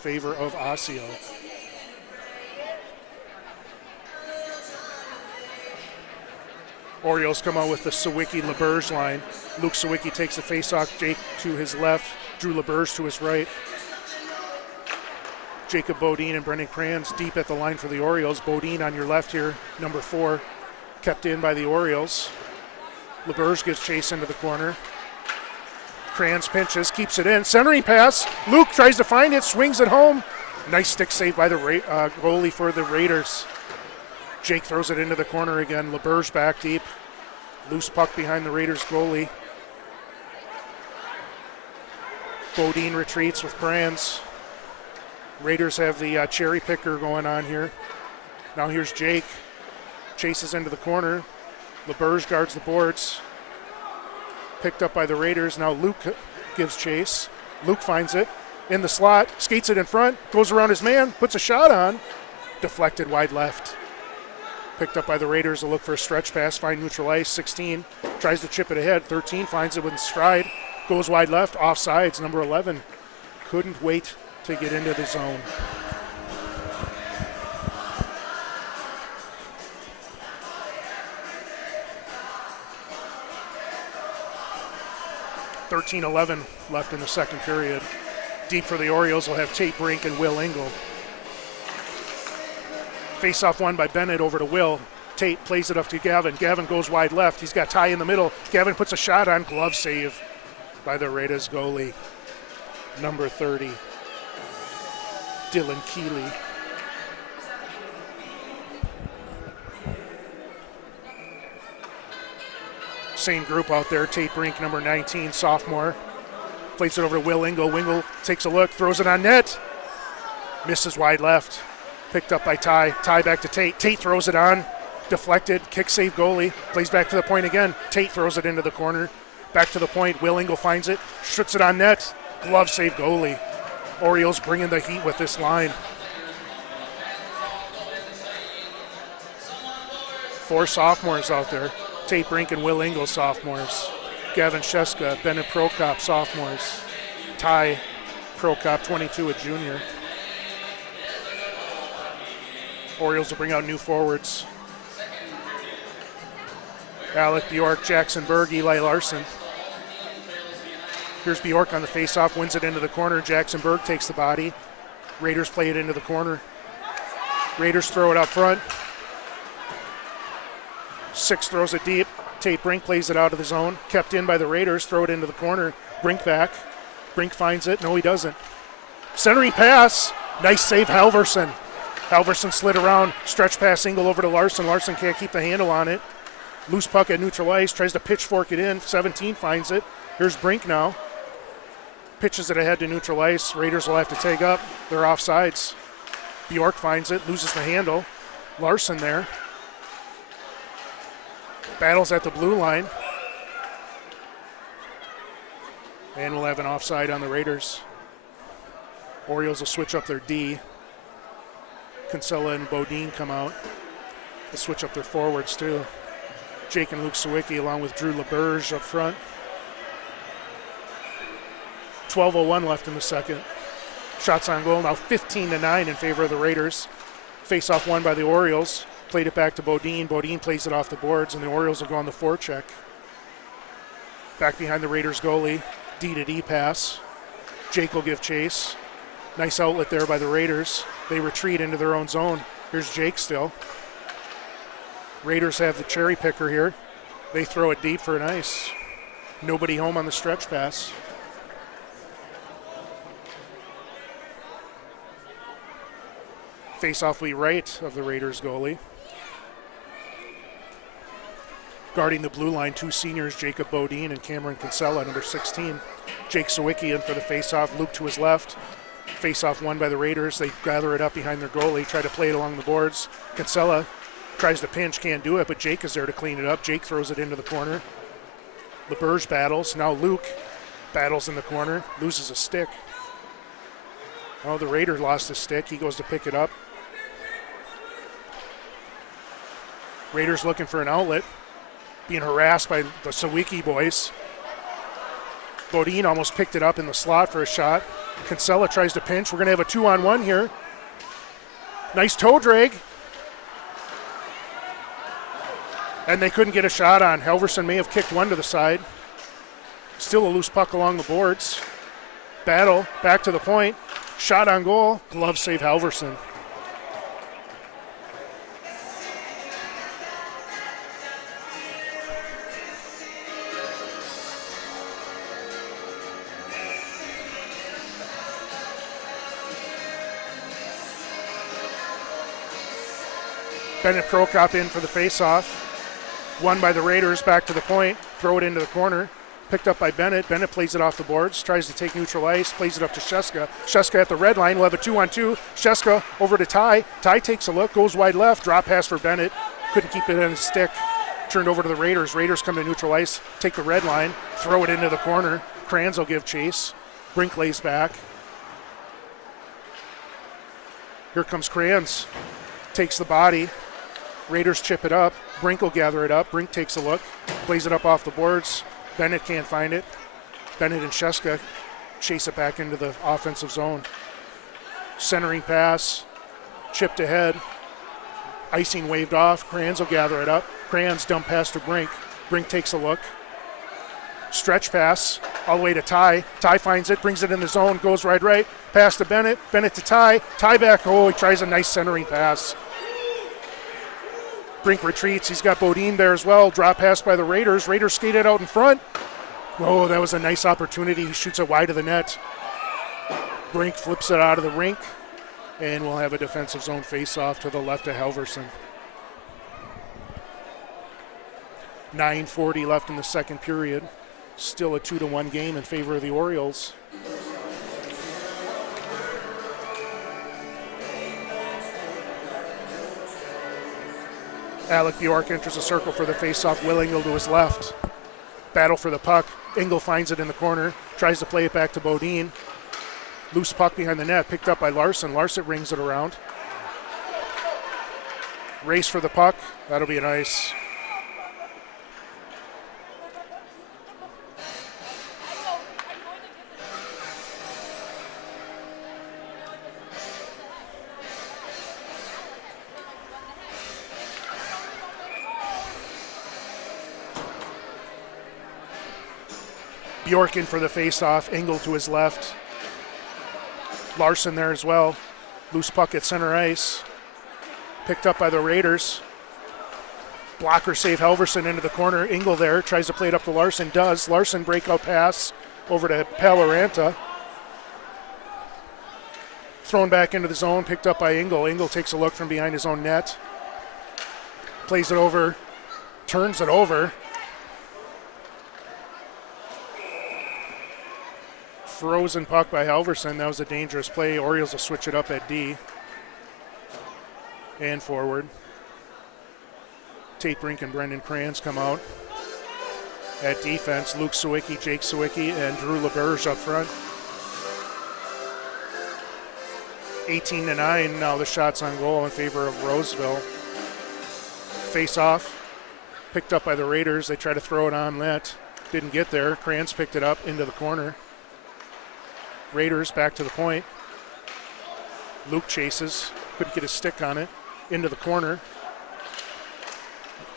favor of Osseo. Orioles come out with the Sawicki-LaBerge line. Luke Sawicki takes the face-off. Jake to his left. Drew LaBerge to his right. Jacob Bodine and Brendan Kranz deep at the line for the Orioles. Bodine on your left here, number 4, kept in by the Orioles. LaBerge gives chase into the corner. Kranz pinches, keeps it in. Centering pass. Luke tries to find it, swings it home. Nice stick save by the goalie for the Raiders. Jake throws it into the corner again. LaBerge back deep. Loose puck behind the Raiders goalie. Bodine retreats with Kranz. Raiders have the cherry picker going on here. Now here's Jake. Chases into the corner. LaBerge guards the boards. Picked up by the Raiders. Now Luke gives chase. Luke finds it in the slot, skates it in front, goes around his man, puts a shot on. Deflected wide left. Picked up by the Raiders. A look for a stretch pass, find neutral ice. 16 tries to chip it ahead. 13 finds it with stride, goes wide left, offsides. Number 11 couldn't wait to get into the zone. .11 left in the second period. Deep for the Orioles will have Tate Brink and Will Engel. Face-off won by Bennett over to Will. Tate plays it up to Gavin. Gavin goes wide left. He's got Ty in the middle. Gavin puts a shot on. Glove save by the Raiders goalie. Number 30, Dylan Keeley. Same group out there. Tate Brink, number 19, sophomore. Plays it over to Will Engel. Engel takes a look, throws it on net. Misses wide left. Picked up by Ty. Ty back to Tate. Tate throws it on. Deflected. Kick save goalie. Plays back to the point again. Tate throws it into the corner. Back to the point. Will Engel finds it. Shoots it on net. Glove save goalie. Orioles bringing the heat with this line. 4 sophomores out there. Tate Brink and Will Engel, sophomores. Gavin Sheska, Bennett Prokop, sophomores. Ty Prokop, 22, a junior. Orioles will bring out new forwards. Alec Bjork, Jackson Berg, Eli Larson. Here's Bjork on the faceoff, wins it into the corner. Jackson Berg takes the body. Raiders play it into the corner. Raiders throw it up front. 6 throws it deep. Tate Brink plays it out of the zone. Kept in by the Raiders. Throw it into the corner. Brink back. Brink finds it. No, he doesn't. Centering pass. Nice save, Halverson. Halverson slid around. Stretch pass Engel over to Larson. Larson can't keep the handle on it. Loose puck at neutral ice. Tries to pitchfork it in. 17 finds it. Here's Brink now. Pitches it ahead to neutral ice. Raiders will have to take up. They're offsides. Bjork finds it. Loses the handle. Larson there. Battles at the blue line. And we'll have an offside on the Raiders. Orioles will switch up their D. Kinsella and Bodine come out. They'll switch up their forwards too. Jake and Luke Sawicki along with Drew LaBerge up front. 12:01 left in the second. Shots on goal now 15-9 in favor of the Raiders. Face-off won by the Orioles. Played it back to Bodine. Bodine plays it off the boards, and the Orioles will go on the forecheck. Back behind the Raiders goalie. D-to-D pass. Jake will give chase. Nice outlet there by the Raiders. They retreat into their own zone. Here's Jake still. Raiders have the cherry picker here. They throw it deep for an ice. Nobody home on the stretch pass. Face-off Lee right of the Raiders goalie. Guarding the blue line, 2 seniors, Jacob Bodine and Cameron Kinsella, number 16. Jake Sawicki in for the face-off. Luke to his left. Face-off won by the Raiders. They gather it up behind their goalie, try to play it along the boards. Kinsella tries to pinch, can't do it, but Jake is there to clean it up. Jake throws it into the corner. LaBerge battles. Now Luke battles in the corner, loses a stick. Oh, the Raider lost his stick. He goes to pick it up. Raiders looking for an outlet. Being harassed by the Sawicki boys. Bodine almost picked it up in the slot for a shot. Kinsella tries to pinch. We're going to have a 2-on-1 here. Nice toe drag. And they couldn't get a shot on. Halverson may have kicked one to the side. Still a loose puck along the boards. Battle, back to the point. Shot on goal. Glove save Halverson. Bennett Prokop in for the face-off. Won by the Raiders, back to the point. Throw it into the corner. Picked up by Bennett. Bennett plays it off the boards, tries to take neutral ice, plays it up to Sheska. Sheska at the red line. We'll have a 2-on-2. Sheska over to Ty. Ty takes a look, goes wide left. Drop pass for Bennett. Couldn't keep it on his stick. Turned over to the Raiders. Raiders come to neutral ice, take the red line, throw it into the corner. Kranz will give chase. Brink lays back. Here comes Kranz. Takes the body. Raiders chip it up. Brink will gather it up. Brink takes a look, plays it up off the boards. Bennett can't find it. Bennett and Sheska chase it back into the offensive zone. Centering pass, chipped ahead. Icing waved off. Kranz will gather it up. Kranz dump pass to Brink. Brink takes a look. Stretch pass all the way to Ty. Ty finds it, brings it in the zone, goes right. Pass to Bennett. Bennett to Ty. Ty back. Oh, he tries a nice centering pass. Brink retreats. He's got Bodine there as well. Drop pass by the Raiders. Raiders skated out in front. Oh, that was a nice opportunity. He shoots it wide of the net. Brink flips it out of the rink, and we'll have a defensive zone face-off to the left of Halverson. 9:40 left in the second period. Still a 2-1 game in favor of the Orioles. Alec Bjork enters the circle for the face-off. Will Engel to his left. Battle for the puck. Engel finds it in the corner. Tries to play it back to Bodine. Loose puck behind the net. Picked up by Larson. Larson rings it around. Race for the puck. That'll be an ice. Bjork in for the face-off. Engel to his left. Larson there as well. Loose puck at center ice. Picked up by the Raiders. Blocker save Halverson into the corner. Engel there. Tries to play it up to Larson. Does. Larson breakout pass over to Paloranta. Thrown back into the zone. Picked up by Engel. Engel takes a look from behind his own net. Plays it over. Turns it over. Frozen puck by Halverson. That was a dangerous play. Orioles will switch it up at D and forward. Tate Brink and Brendan Kranz come out. At defense, Luke Sawicki, Jake Sawicki, and Drew LeBerge up front. 18-9 now the shots on goal in favor of Roseville. Face off, picked up by the Raiders. They try to throw it on net. Didn't get there. Kranz picked it up into the corner. Raiders back to the point. Luke chases, couldn't get his stick on it. Into the corner.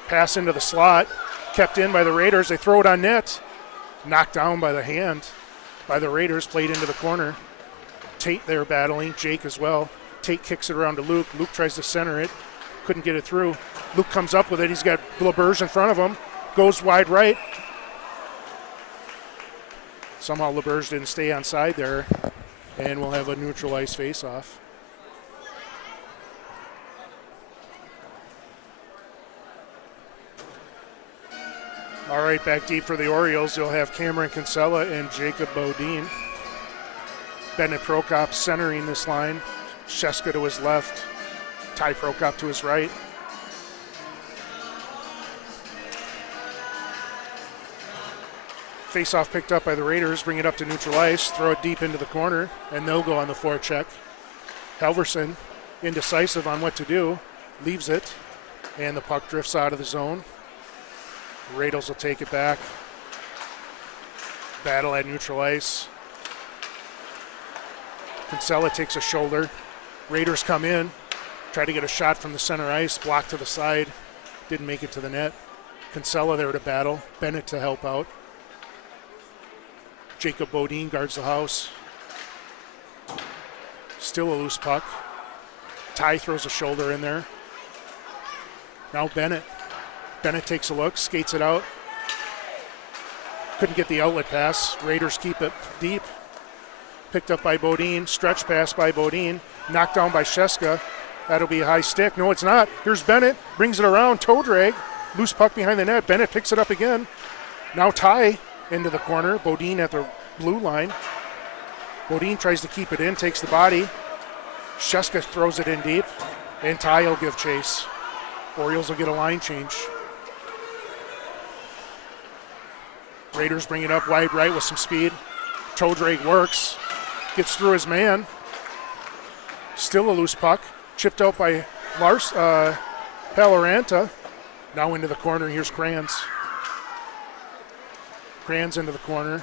Pass into the slot, kept in by the Raiders. They throw it on net. Knocked down by the hand by the Raiders, played into the corner. Tate there battling, Jake as well. Tate kicks it around to Luke. Luke tries to center it, couldn't get it through. Luke comes up with it. He's got LeBerge in front of him. Goes wide right. Somehow LeBerge didn't stay on side there, and we'll have a neutral ice face-off. All right, back deep for the Orioles. You'll have Cameron Kinsella and Jacob Bodine. Bennett Prokop centering this line. Sheska to his left. Ty Prokop to his right. Face-off picked up by the Raiders, bring it up to neutral ice, throw it deep into the corner, and they'll go on the forecheck. Halverson, indecisive on what to do, leaves it, and the puck drifts out of the zone. Raiders will take it back. Battle at neutral ice. Kinsella takes a shoulder. Raiders come in, try to get a shot from the center ice, blocked to the side, didn't make it to the net. Kinsella there to battle, Bennett to help out. Jacob Bodine guards the house. Still a loose puck. Ty throws a shoulder in there. Now Bennett. Bennett takes a look, skates it out. Couldn't get the outlet pass. Raiders keep it deep. Picked up by Bodine. Stretch pass by Bodine. Knocked down by Sheska. That'll be a high stick. No, it's not. Here's Bennett. Brings it around. Toe drag. Loose puck behind the net. Bennett picks it up again. Now Ty into the corner. Bodine at the blue line. Bodine tries to keep it in. Takes the body. Sheska throws it in deep. And Ty will give chase. Orioles will get a line change. Raiders bring it up wide right with some speed. Toe drag works. Gets through his man. Still a loose puck. Chipped out by Paloranta. Now into the corner. Here's Kranz. Kranz into the corner.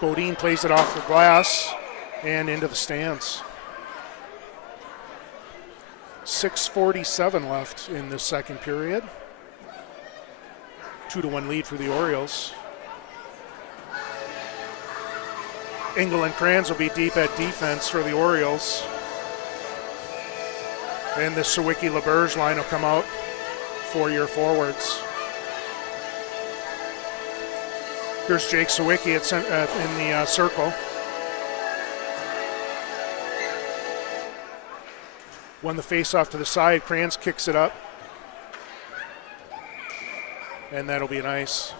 Bodine plays it off the glass and into the stands. 6:47 left in the second period. 2-1 lead for the Orioles. Engel and Kranz will be deep at defense for the Orioles. And the Sawicki-LaBerge line will come out for your forwards. Here's Jake Sawicki in the circle. Won the face-off to the side. Kranz kicks it up. And that'll be an ice.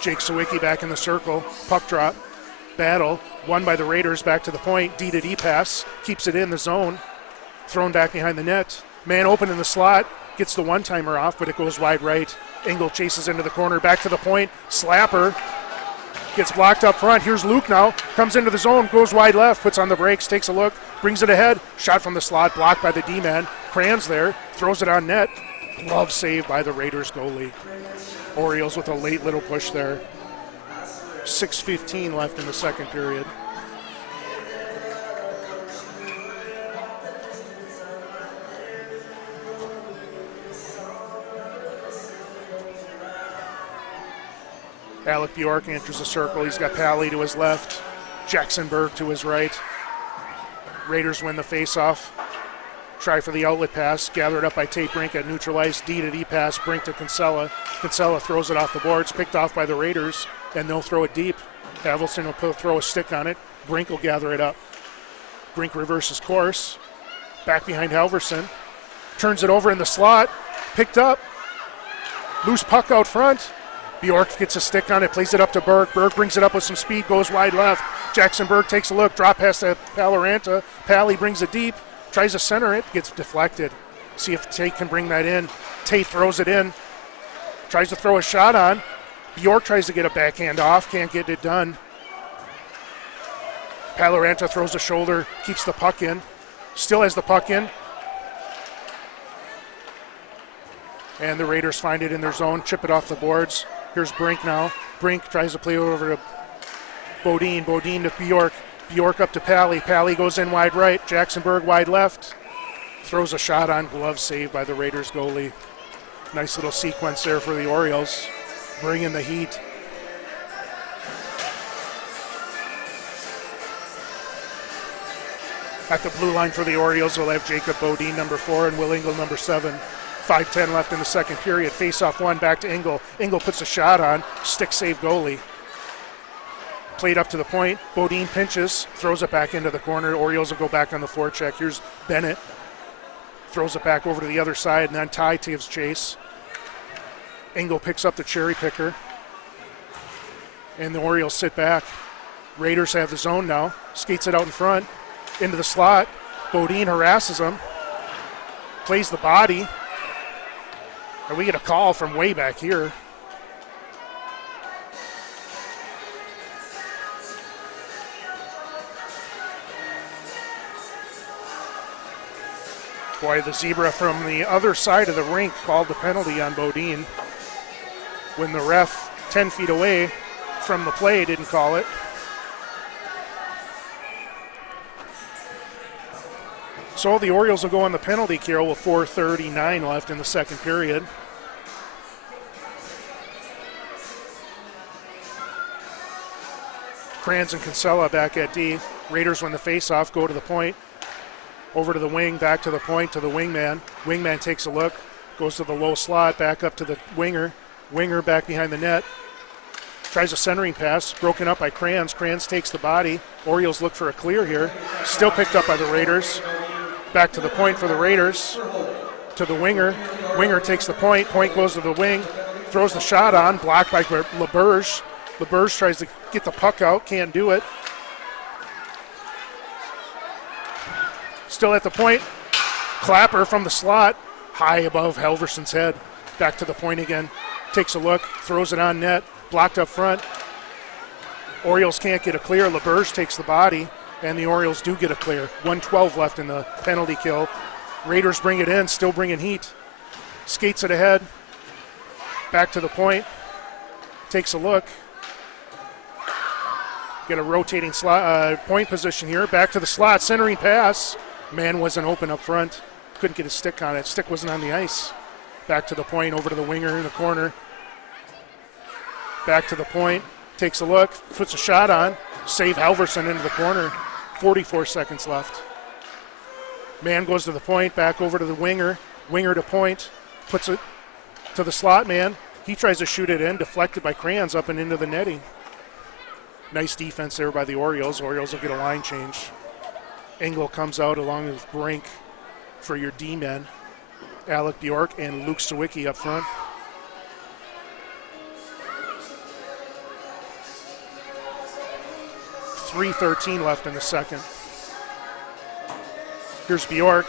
Jake Sawicki back in the circle. Puck drop. Battle. Won by the Raiders back to the point. D-to-D pass. Keeps it in the zone. Thrown back behind the net. Man open in the slot. Gets the one-timer off, but it goes wide right. Engel chases into the corner. Back to the point. Slapper. Gets blocked up front. Here's Luke now. Comes into the zone. Goes wide left. Puts on the brakes. Takes a look. Brings it ahead. Shot from the slot. Blocked by the D-man. Kranz there. Throws it on net. Glove save by the Raiders goalie. Orioles with a late little push there. 6:15 left in the second period. Alec Bjork enters the circle. He's got Pally to his left, Jacksonburg to his right. Raiders win the faceoff. Try for the outlet pass. Gathered up by Tate Brink at neutralized. D-to-D pass. Brink to Kinsella. Kinsella throws it off the boards. Picked off by the Raiders, and they'll throw it deep. Havelston will throw a stick on it. Brink will gather it up. Brink reverses course. Back behind Halverson. Turns it over in the slot. Picked up. Loose puck out front. Bjork gets a stick on it, plays it up to Berg. Berg brings it up with some speed, goes wide left. Jacksonburg takes a look, drop pass to Paloranta. Pally brings it deep, tries to center it, gets deflected. See if Tate can bring that in. Tate throws it in, tries to throw a shot on. Bjork tries to get a backhand off, can't get it done. Paloranta throws a shoulder, keeps the puck in, still has the puck in. And the Raiders find it in their zone, chip it off the boards. Here's Brink now. Brink tries to play over to Bodine. Bodine to Bjork. Bjork up to Pally. Pally goes in wide right. Jacksonburg wide left. Throws a shot on. Glove saved by the Raiders goalie. Nice little sequence there for the Orioles. Bringing the heat. At the blue line for the Orioles, we'll have Jacob Bodine, number 4, and Will Engel, number 7. 5:10 left in the second period. Face-off one, back to Engel. Engel puts a shot on. Stick save goalie. Played up to the point. Bodine pinches, throws it back into the corner. Orioles will go back on the forecheck. Here's Bennett. Throws it back over to the other side, and then Ty gives chase. Engel picks up the cherry picker. And the Orioles sit back. Raiders have the zone now. Skates it out in front. Into the slot. Bodine harasses him. Plays the body. And we get a call from way back here. Boy, the zebra from the other side of the rink called the penalty on Bodine when the ref 10 feet away from the play didn't call it. So the Orioles will go on the penalty kill with 4:39 left in the second period. Kranz and Kinsella back at D. Raiders win the faceoff, go to the point. Over to the wing, back to the point, to the wingman. Wingman takes a look, goes to the low slot, back up to the winger. Winger back behind the net. Tries a centering pass, broken up by Kranz. Kranz takes the body. Orioles look for a clear here. Still picked up by the Raiders. Back to the point for the Raiders. To the winger. Winger takes the point. Point goes to the wing. Throws the shot on, blocked by LeBerge. LeBerge tries to get the puck out, can't do it. Still at the point. Clapper from the slot, high above Halverson's head. Back to the point again. Takes a look, throws it on net, blocked up front. Orioles can't get a clear. LeBerge takes the body, and the Orioles do get a clear. 1:12 left in the penalty kill. Raiders bring it in, still bringing heat. Skates it ahead. Back to the point. Takes a look. Get a rotating slot, point position here. Back to the slot, centering pass. Man wasn't open up front. Couldn't get his stick on it. Stick wasn't on the ice. Back to the point, over to the winger in the corner. Back to the point, takes a look, puts a shot on. Save Halverson into the corner. 44 seconds left. Man goes to the point, back over to the winger. Winger to point, puts it to the slot man. He tries to shoot it in, deflected by Kranz up and into the netting. Nice defense there by the Orioles. Orioles will get a line change. Engel comes out along with Brink for your D-men. Alec Bjork and Luke Sawicki up front. .313 left in the second. Here's Bjork.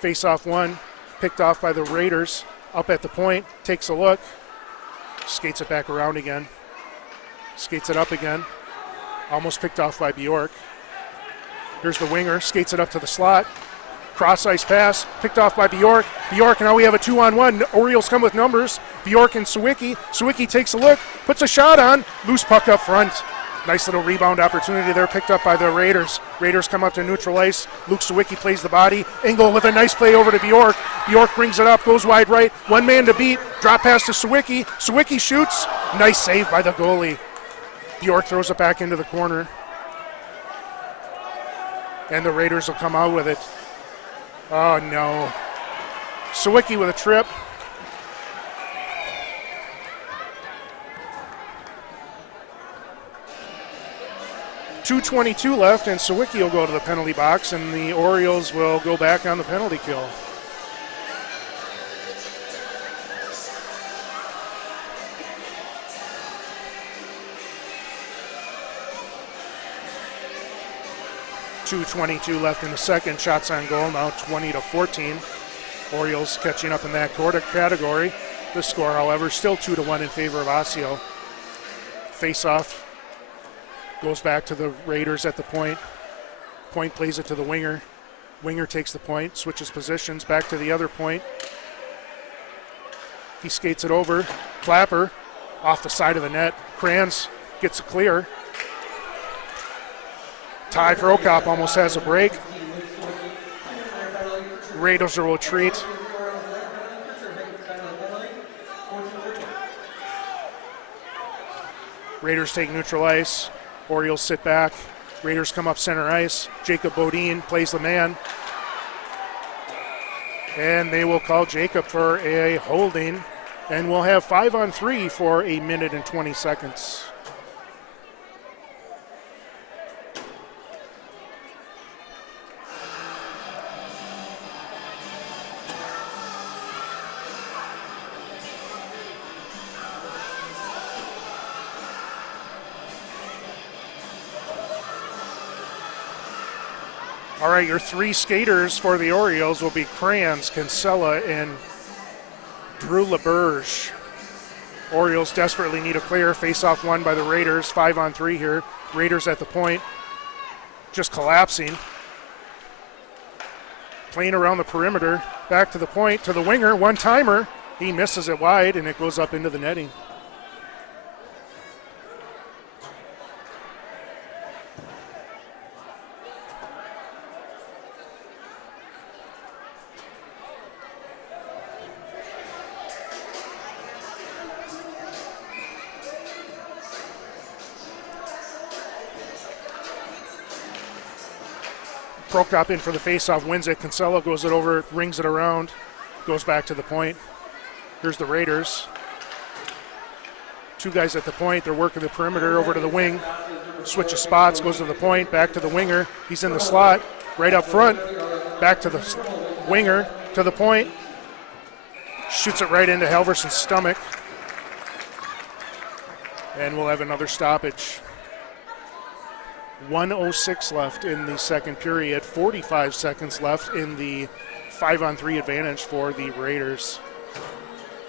Face-off one, picked off by the Raiders. Up at the point, takes a look. Skates it back around again. Skates it up again. Almost picked off by Bjork. Here's the winger, skates it up to the slot. Cross-ice pass, picked off by Bjork. Bjork, now we have a 2-on-1. Orioles come with numbers. Bjork and Sawicki. Sawicki takes a look, puts a shot on. Loose puck up front. Nice little rebound opportunity there, picked up by the Raiders. Raiders come up to neutral ice. Luke Sawicki plays the body. Engel with a nice play over to Bjork. Bjork brings it up, goes wide right. One man to beat. Drop pass to Sawicki. Sawicki shoots. Nice save by the goalie. Bjork throws it back into the corner. And the Raiders will come out with it. Oh no. Sawicki with a trip. .222 left, and Sawicki will go to the penalty box, and the Orioles will go back on the penalty kill. .222 left in the second. Shots on goal now 20-14. Orioles catching up in that quarter category. The score, however, still 2-1 in favor of Osseo. Face-off goes back to the Raiders at the point. Point plays it to the winger. Winger takes the point, switches positions, back to the other point. He skates it over. Clapper off the side of the net. Kranz gets a clear. Ty Prokop almost has a break. Raiders will retreat. Raiders take neutral ice. Orioles sit back. Raiders come up center ice. Jacob Bodine plays the man. And they will call Jacob for a holding. And we'll have 5-on-3 for 1 minute and 20 seconds. All right, your three skaters for the Orioles will be Kranz, Kinsella, and Drew LeBerge. Orioles desperately need a clear. Face-off won by the Raiders. 5-on-3 here. Raiders at the point, just collapsing. Playing around the perimeter, back to the point, to the winger, one-timer. He misses it wide, and it goes up into the netting. Prokop in for the faceoff, wins it. Kinsella goes it over, rings it around, goes back to the point. Here's the Raiders. Two guys at the point. They're working the perimeter over to the wing. Switch of spots, goes to the point, back to the winger. He's in the slot, right up front. Back to the winger, to the point. Shoots it right into Halverson's stomach. And we'll have another stoppage. 1:06 left in the second period, 45 seconds left in the 5-on-3 advantage for the Raiders.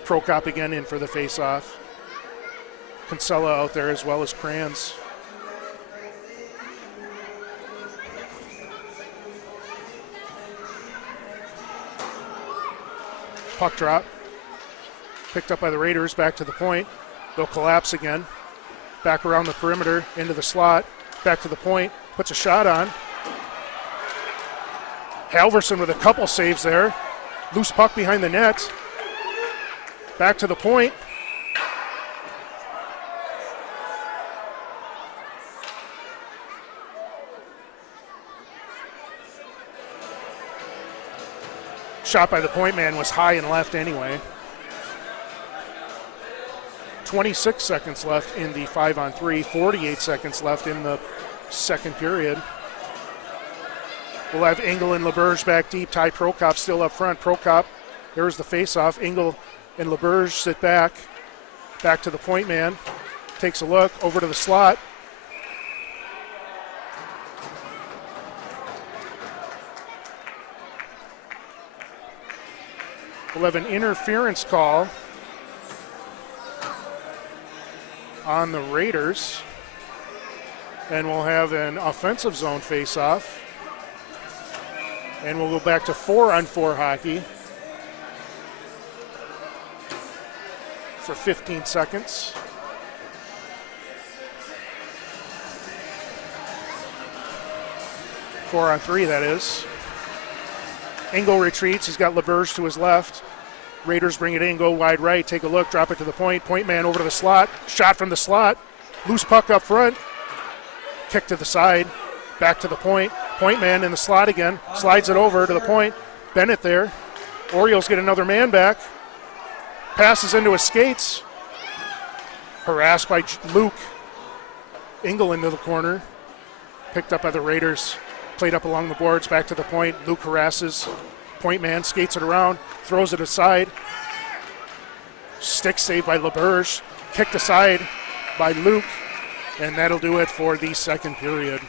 Prokop again in for the face-off. Kinsella out there as well as Kranz. Puck drop. Picked up by the Raiders, back to the point. They'll collapse again. Back around the perimeter, into the slot. Back to the point, puts a shot on. Halverson with a couple saves there. Loose puck behind the net. Back to the point. Shot by the point man was high and left anyway. 26 seconds left in the 5-on-3, 48 seconds left in the second period. We'll have Engel and LeBurge back deep. Ty Prokop still up front. Prokop, there's the face-off. Engel and LeBurge sit back. Back to the point man. Takes a look, over to the slot. We'll have an interference call on the Raiders, and we'll have an offensive zone face-off, and we'll go back to 4-on-4 hockey for 15 seconds. Four on three, that is. Engel retreats. He's got LeBurge to his left. Raiders bring it in, go wide right, take a look, drop it to the point. Point man over to the slot. Shot from the slot. Loose puck up front. Kick to the side. Back to the point. Point man in the slot again. Slides it over to the point. Bennett there. Orioles get another man back. Passes into his skates. Harassed by Luke. Engel into the corner. Picked up by the Raiders. Played up along the boards, back to the point. Luke harasses. Point man skates it around, throws it aside. Stick saved by LeBurge. Kicked aside by Luke. And that'll do it for the second period.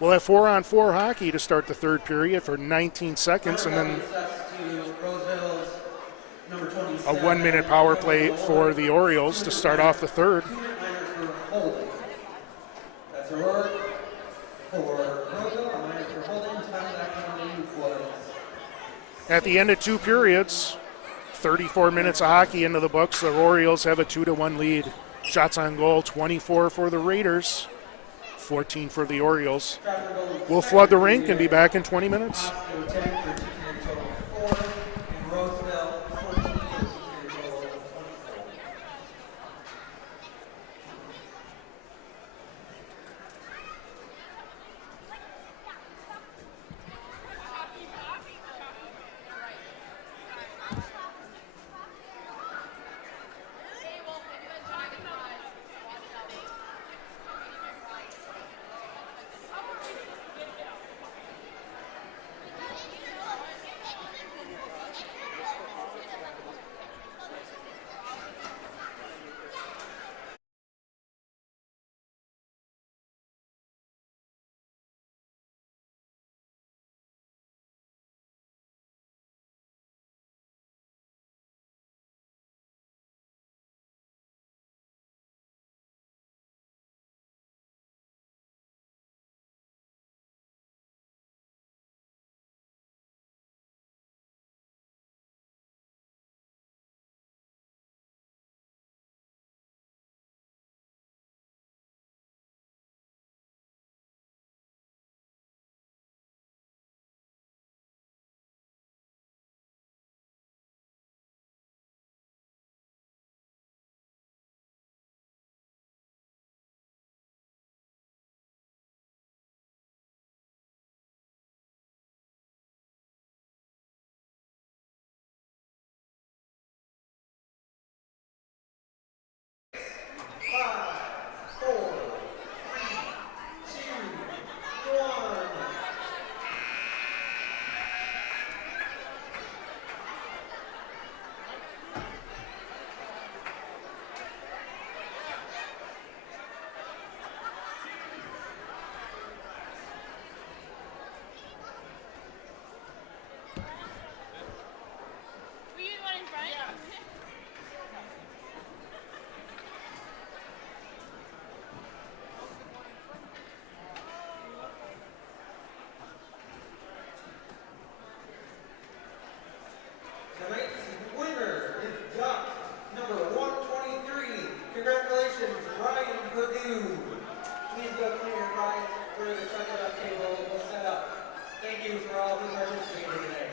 We'll have 4-on-4 hockey to start the third period for 19 seconds, and then a 1-minute power play for the Orioles to start off the third. That's a word for Roseville, a minor for holding, time back on the quarters. At the end of two periods, 34 minutes of hockey into the books, the Orioles have a 2-1 lead. Shots on goal, 24 for the Raiders, 14 for the Orioles. We'll flood the rink and be back in 20 minutes. thank you for all who participated today.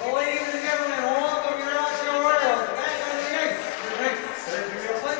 Well, ladies and gentlemen, welcome your Osseo Orioles back on the ice. Your next certificate plate.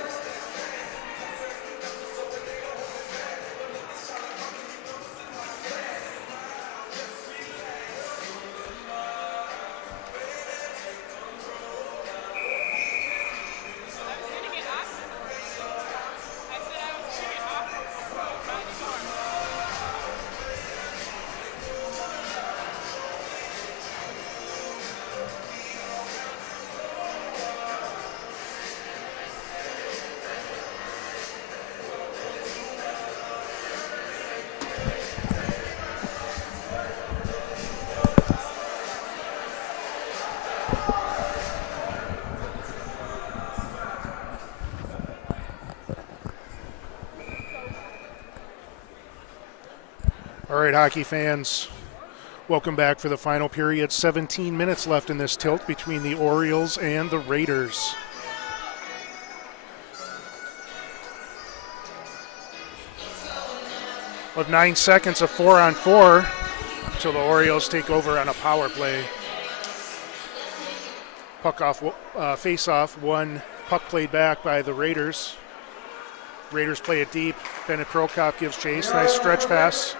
All right, hockey fans, welcome back for the final period. 17 minutes left in this tilt between the Orioles and the Raiders. With 9 seconds of 4-on-4 until the Orioles take over on a power play. Puck off, face-off, one puck played back by the Raiders. Raiders play it deep. Bennett Prokop gives chase. Nice stretch pass.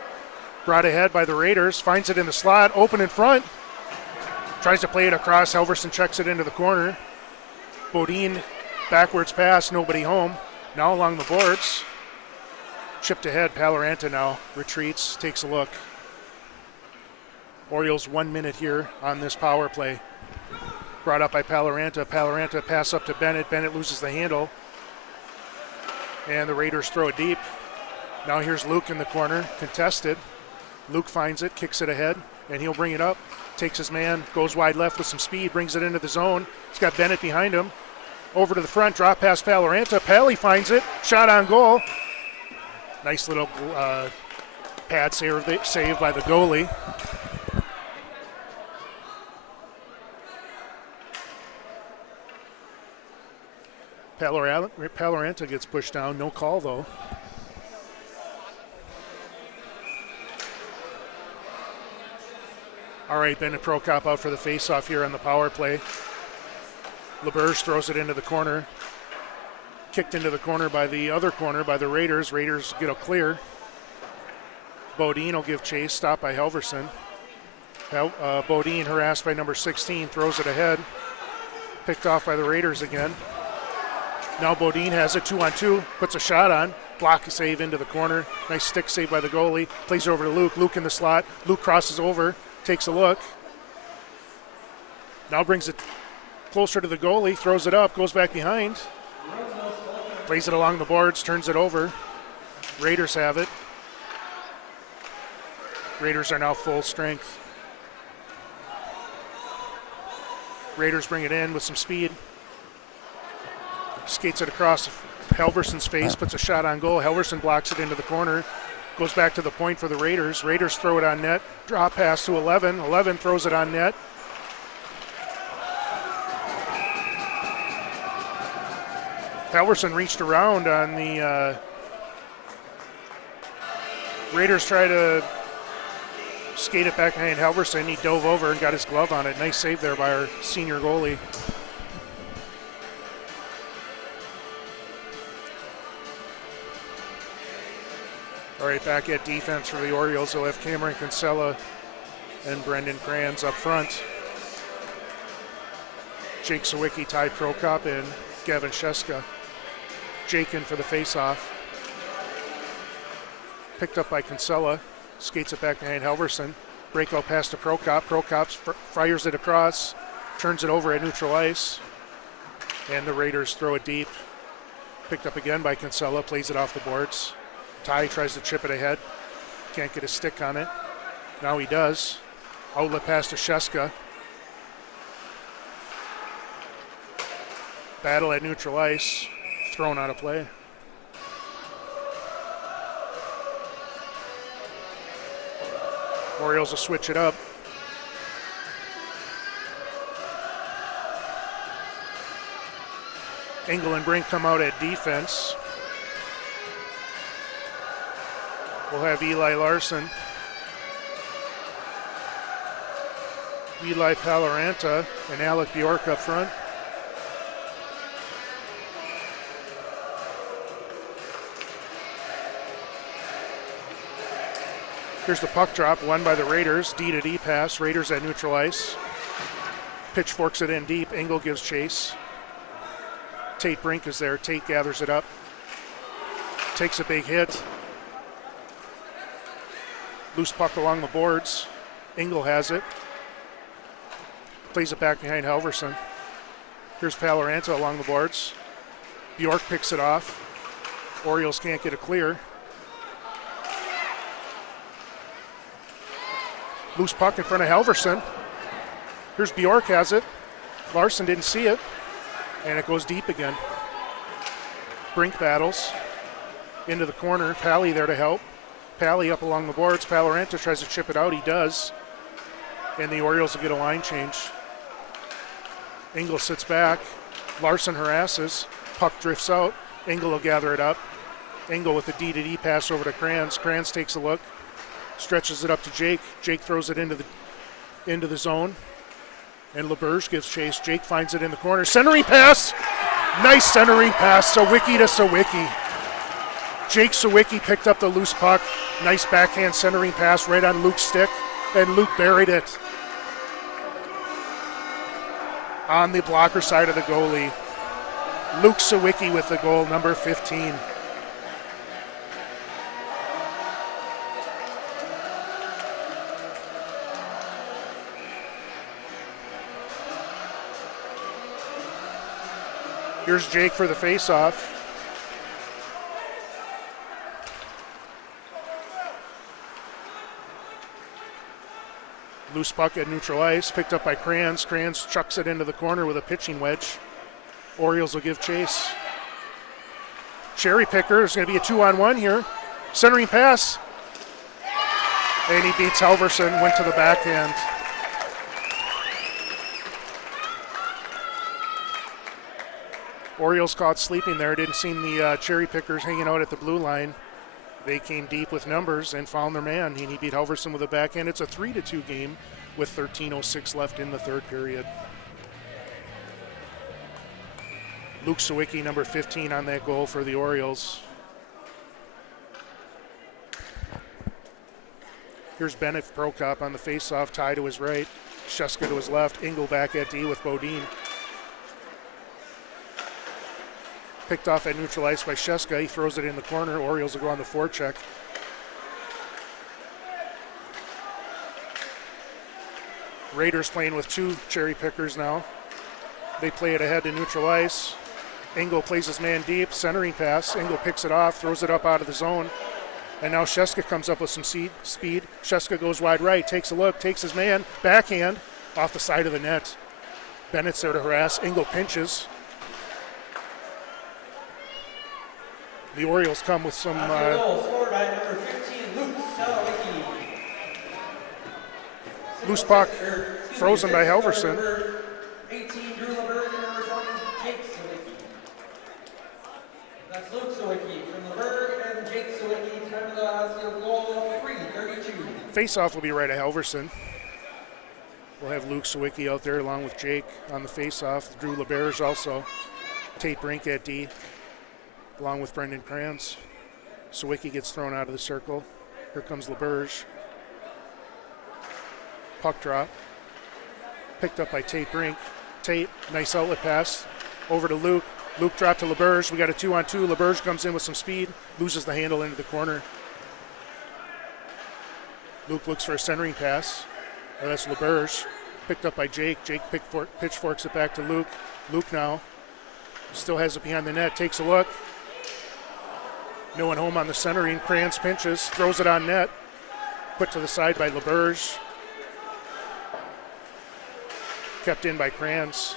Brought ahead by the Raiders. Finds it in the slot. Open in front. Tries to play it across. Helverson checks it into the corner. Bodine backwards pass. Nobody home. Now along the boards. Chipped ahead. Paloranta now retreats. Takes a look. Orioles 1 minute here on this power play. Brought up by Paloranta. Paloranta pass up to Bennett. Bennett loses the handle. And the Raiders throw it deep. Now here's Luke in the corner. Contested. Luke finds it, kicks it ahead, and he'll bring it up. Takes his man, goes wide left with some speed, brings it into the zone. He's got Bennett behind him. Over to the front, drop past Paloranta. Pally finds it, shot on goal. Nice little pad save by the goalie. Paloranta gets pushed down, no call though. All right, Bennett Prokop out for the faceoff here on the power play. LeBurge throws it into the corner. Kicked into the corner by the other corner by the Raiders. Raiders get a clear. Bodine will give chase, stopped by Helverson. Bodine harassed by number 16, throws it ahead. Picked off by the Raiders again. Now Bodine has it 2-on-2, puts a shot on. Block save into the corner. Nice stick save by the goalie. Plays over to Luke. Luke in the slot. Luke crosses over, takes a look. Now brings it closer to the goalie, throws it up, goes back behind. Plays it along the boards, turns it over. Raiders have it. Raiders are now full strength. Raiders bring it in with some speed. Skates it across Halverson's face, puts a shot on goal. Halverson blocks it into the corner. Goes back to the point for the Raiders. Raiders throw it on net. Drop pass to 11. 11 throws it on net. Halverson reached around on the Raiders try to skate it back behind Halverson. He dove over and got his glove on it. Nice save there by our senior goalie. All right, back at defense for the Orioles. They'll have Cameron Kinsella and Brendan Kranz up front. Jake Sawicki, Ty Prokop, and Gavin Sheska. Jake in for the faceoff. Picked up by Kinsella. Skates it back behind Halverson. Breakout pass to Prokop. Prokop fires it across. Turns it over at neutral ice. And the Raiders throw it deep. Picked up again by Kinsella. Plays it off the boards. Ty tries to chip it ahead. Can't get a stick on it. Now he does. Outlet pass to Sheska. Battle at neutral ice. Thrown out of play. Orioles will switch it up. Engel and Brink come out at defense. We'll have Eli Larson, Eli Paloranta, and Alec Bjork up front. Here's the puck drop, won by the Raiders. D-to-D pass, Raiders at neutral ice. Pitchforks it in deep, Engel gives chase. Tate Brink is there, Tate gathers it up. Takes a big hit. Loose puck along the boards. Engel has it. Plays it back behind Halverson. Here's Paloranta along the boards. Bjork picks it off. Orioles can't get a clear. Loose puck in front of Halverson. Here's Bjork has it. Larson didn't see it. And it goes deep again. Brink battles. Into the corner. Pally there to help. Pally up along the boards. Paloranta tries to chip it out. He does. And the Orioles will get a line change. Engel sits back. Larson harasses. Puck drifts out. Engel will gather it up. Engel with a D-to-D pass over to Kranz. Kranz takes a look. Stretches it up to Jake. Jake throws it into the zone. And LeBurge gives chase. Jake finds it in the corner. Centering pass. Nice centering pass. Sawicki to Sawicki. Jake Sawicki picked up the loose puck. Nice backhand centering pass right on Luke's stick. And Luke buried it on the blocker side of the goalie. Luke Sawicki with the goal, number 15. Here's Jake for the faceoff. Loose puck at neutral ice, picked up by Kranz. Kranz chucks it into the corner with a pitching wedge. Orioles will give chase. Cherry picker, there's going to be a 2-on-1 here. Centering pass. And he beats Halverson, went to the backhand. Orioles caught sleeping there, didn't see the cherry pickers hanging out at the blue line. They came deep with numbers and found their man, and he beat Halverson with a backhand. It's a 3-2 game with 13:06 left in the third period. Luke Sawicki, number 15, on that goal for the Orioles. Here's Bennett Prokop on the faceoff, tie to his right. Sheska to his left. Engel back at D with Bodine. Picked off at neutral ice by Sheska. He throws it in the corner. Orioles will go on the forecheck. Raiders playing with 2 cherry pickers now. They play it ahead to neutral ice. Engel plays his man deep, centering pass. Engel picks it off, throws it up out of the zone. And now Sheska comes up with some speed. Sheska goes wide right, takes a look, takes his man, backhand, off the side of the net. Bennett's there to harass. Engel pinches. The Orioles come with some... goal scored by number 15, Luke Salowicki. Loose puck, frozen by Halverson. Number 18, Drew LeBerg, and number 20, Jake Sawicki. That's Luke Sawicki from LeBerg and Jake Sawicki. Time of the Osseo goal, 3:32. Face-off will be right at Halverson. We'll have Luke Sawicki out there along with Jake on the face-off. Drew LeBerge also. Tate Brink at D, along with Brendan Kranz. Sawicki gets thrown out of the circle. Here comes LeBerge. Puck drop. Picked up by Tate Brink. Tate, nice outlet pass. Over to Luke. Luke dropped to LeBerge. We got a 2-on-2. LeBerge comes in with some speed. Loses the handle into the corner. Luke looks for a centering pass. Oh, that's LeBerge. Picked up by Jake. Jake pitchforks it back to Luke. Luke now still has it behind the net. Takes a look. No one home on the centering. Kranz pinches. Throws it on net. Put to the side by LeBerge. Kept in by Kranz.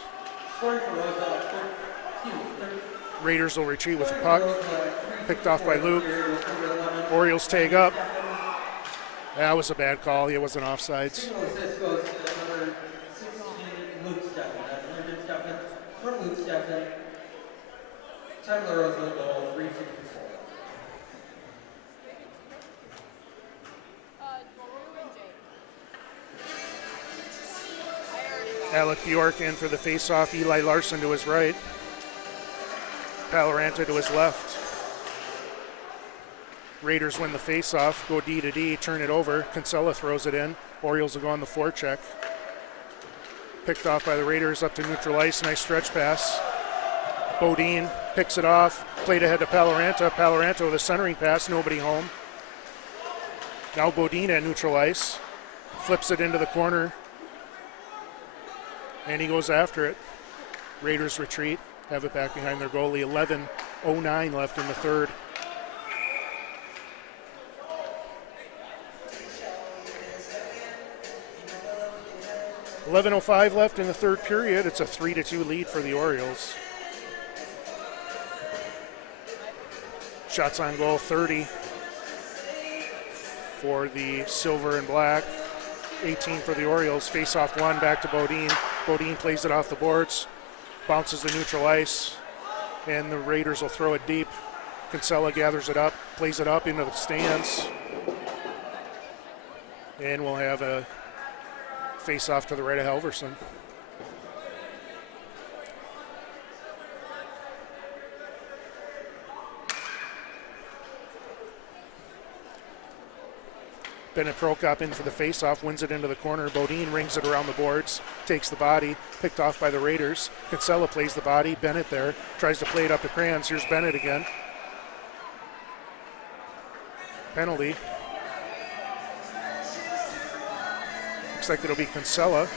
Raiders will retreat with the puck. Picked off by Luke. Orioles tag up. That was a bad call. It wasn't offsides. Time of the Roseville goal, 3:54. Alec Bjork in for the face-off. Eli Larson to his right. Paloranta to his left. Raiders win the face-off. Go D to D. Turn it over. Kinsella throws it in. Orioles will go on the forecheck. Picked off by the Raiders up to neutral ice. Nice stretch pass. Bodine picks it off. Played ahead to Paloranta. Paloranta with a centering pass. Nobody home. Now Bodine at neutral ice. Flips it into the corner. And he goes after it. Raiders retreat, have it back behind their goalie. 11:09 left in the third. $11:05 left in the third period. It's a 3-2 lead for the Orioles. Shots on goal, 30 for the silver and black. 18 for the Orioles. Face-off one, back to Bodine. Bodine plays it off the boards, bounces the neutral ice, and the Raiders will throw it deep. Kinsella gathers it up, plays it up into the stands, and we'll have a face-off to the right of Halverson. Bennett Prokop in for the faceoff, wins it into the corner. Bodine rings it around the boards, takes the body, picked off by the Raiders. Kinsella plays the body, Bennett there, tries to play it up to Kranz. Here's Bennett again. Penalty. Looks like it'll be Kinsella.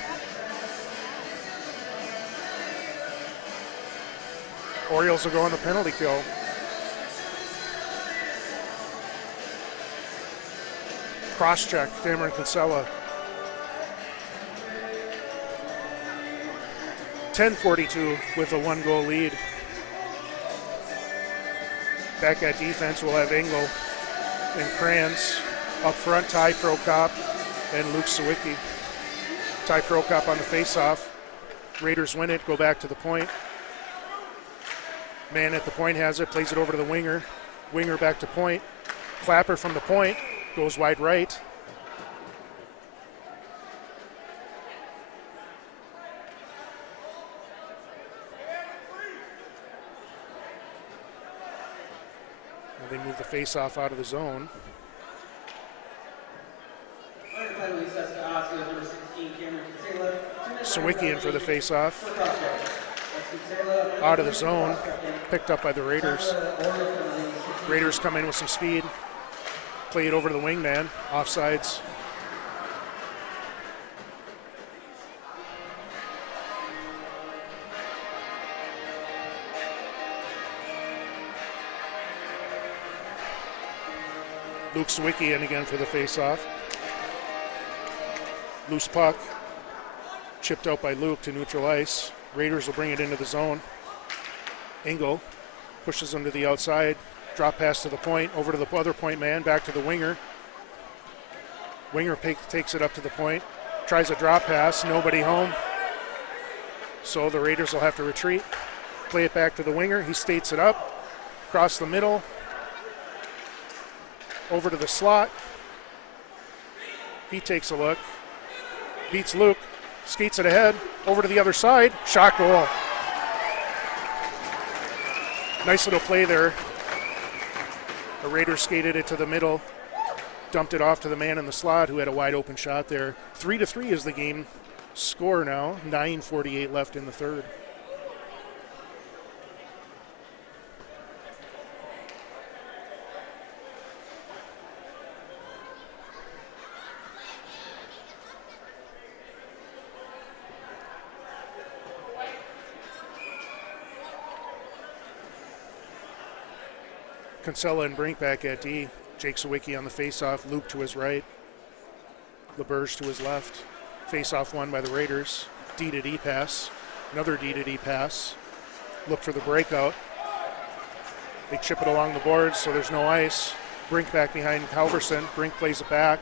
Orioles will go on the penalty kill. Cross-check, Cameron Kinsella. 10:42 with a one-goal lead. Back at defense, we'll have Engel and Kranz. Up front, Ty Prokop and Luke Sawicki. Ty Prokop on the face-off. Raiders win it, go back to the point. Man at the point has it, plays it over to the winger. Winger back to point. Clapper from the point. Goes wide right. And they move the face-off out of the zone. Sawicki in for the face-off. out of the zone, picked up by the Raiders. Raiders come in with some speed, play it over to the wingman, offsides. Luke Sawicki in again for the face-off. Loose puck, chipped out by Luke to neutral ice. Raiders will bring it into the zone. Engel pushes them to the outside, drop pass to the point, over to the other point man, back to the winger. Winger takes it up to the point, tries a drop pass, nobody home. So the Raiders will have to retreat, play it back to the winger. He skates it up, across the middle, over to the slot. He takes a look, beats Luke, skates it ahead, over to the other side, shot goal. Nice little play there. The Raiders skated it to the middle, dumped it off to the man in the slot who had a wide open shot there. 3-3 is the game score now, 9:48 left in the third. Kinsella and Brink back at D. Jake Sawicki on the faceoff. Luke to his right. LeBurge to his left. Faceoff won by the Raiders. D to D pass. Another D to D pass. Look for the breakout. They chip it along the boards so there's no ice. Brink back behind Halverson. Brink plays it back.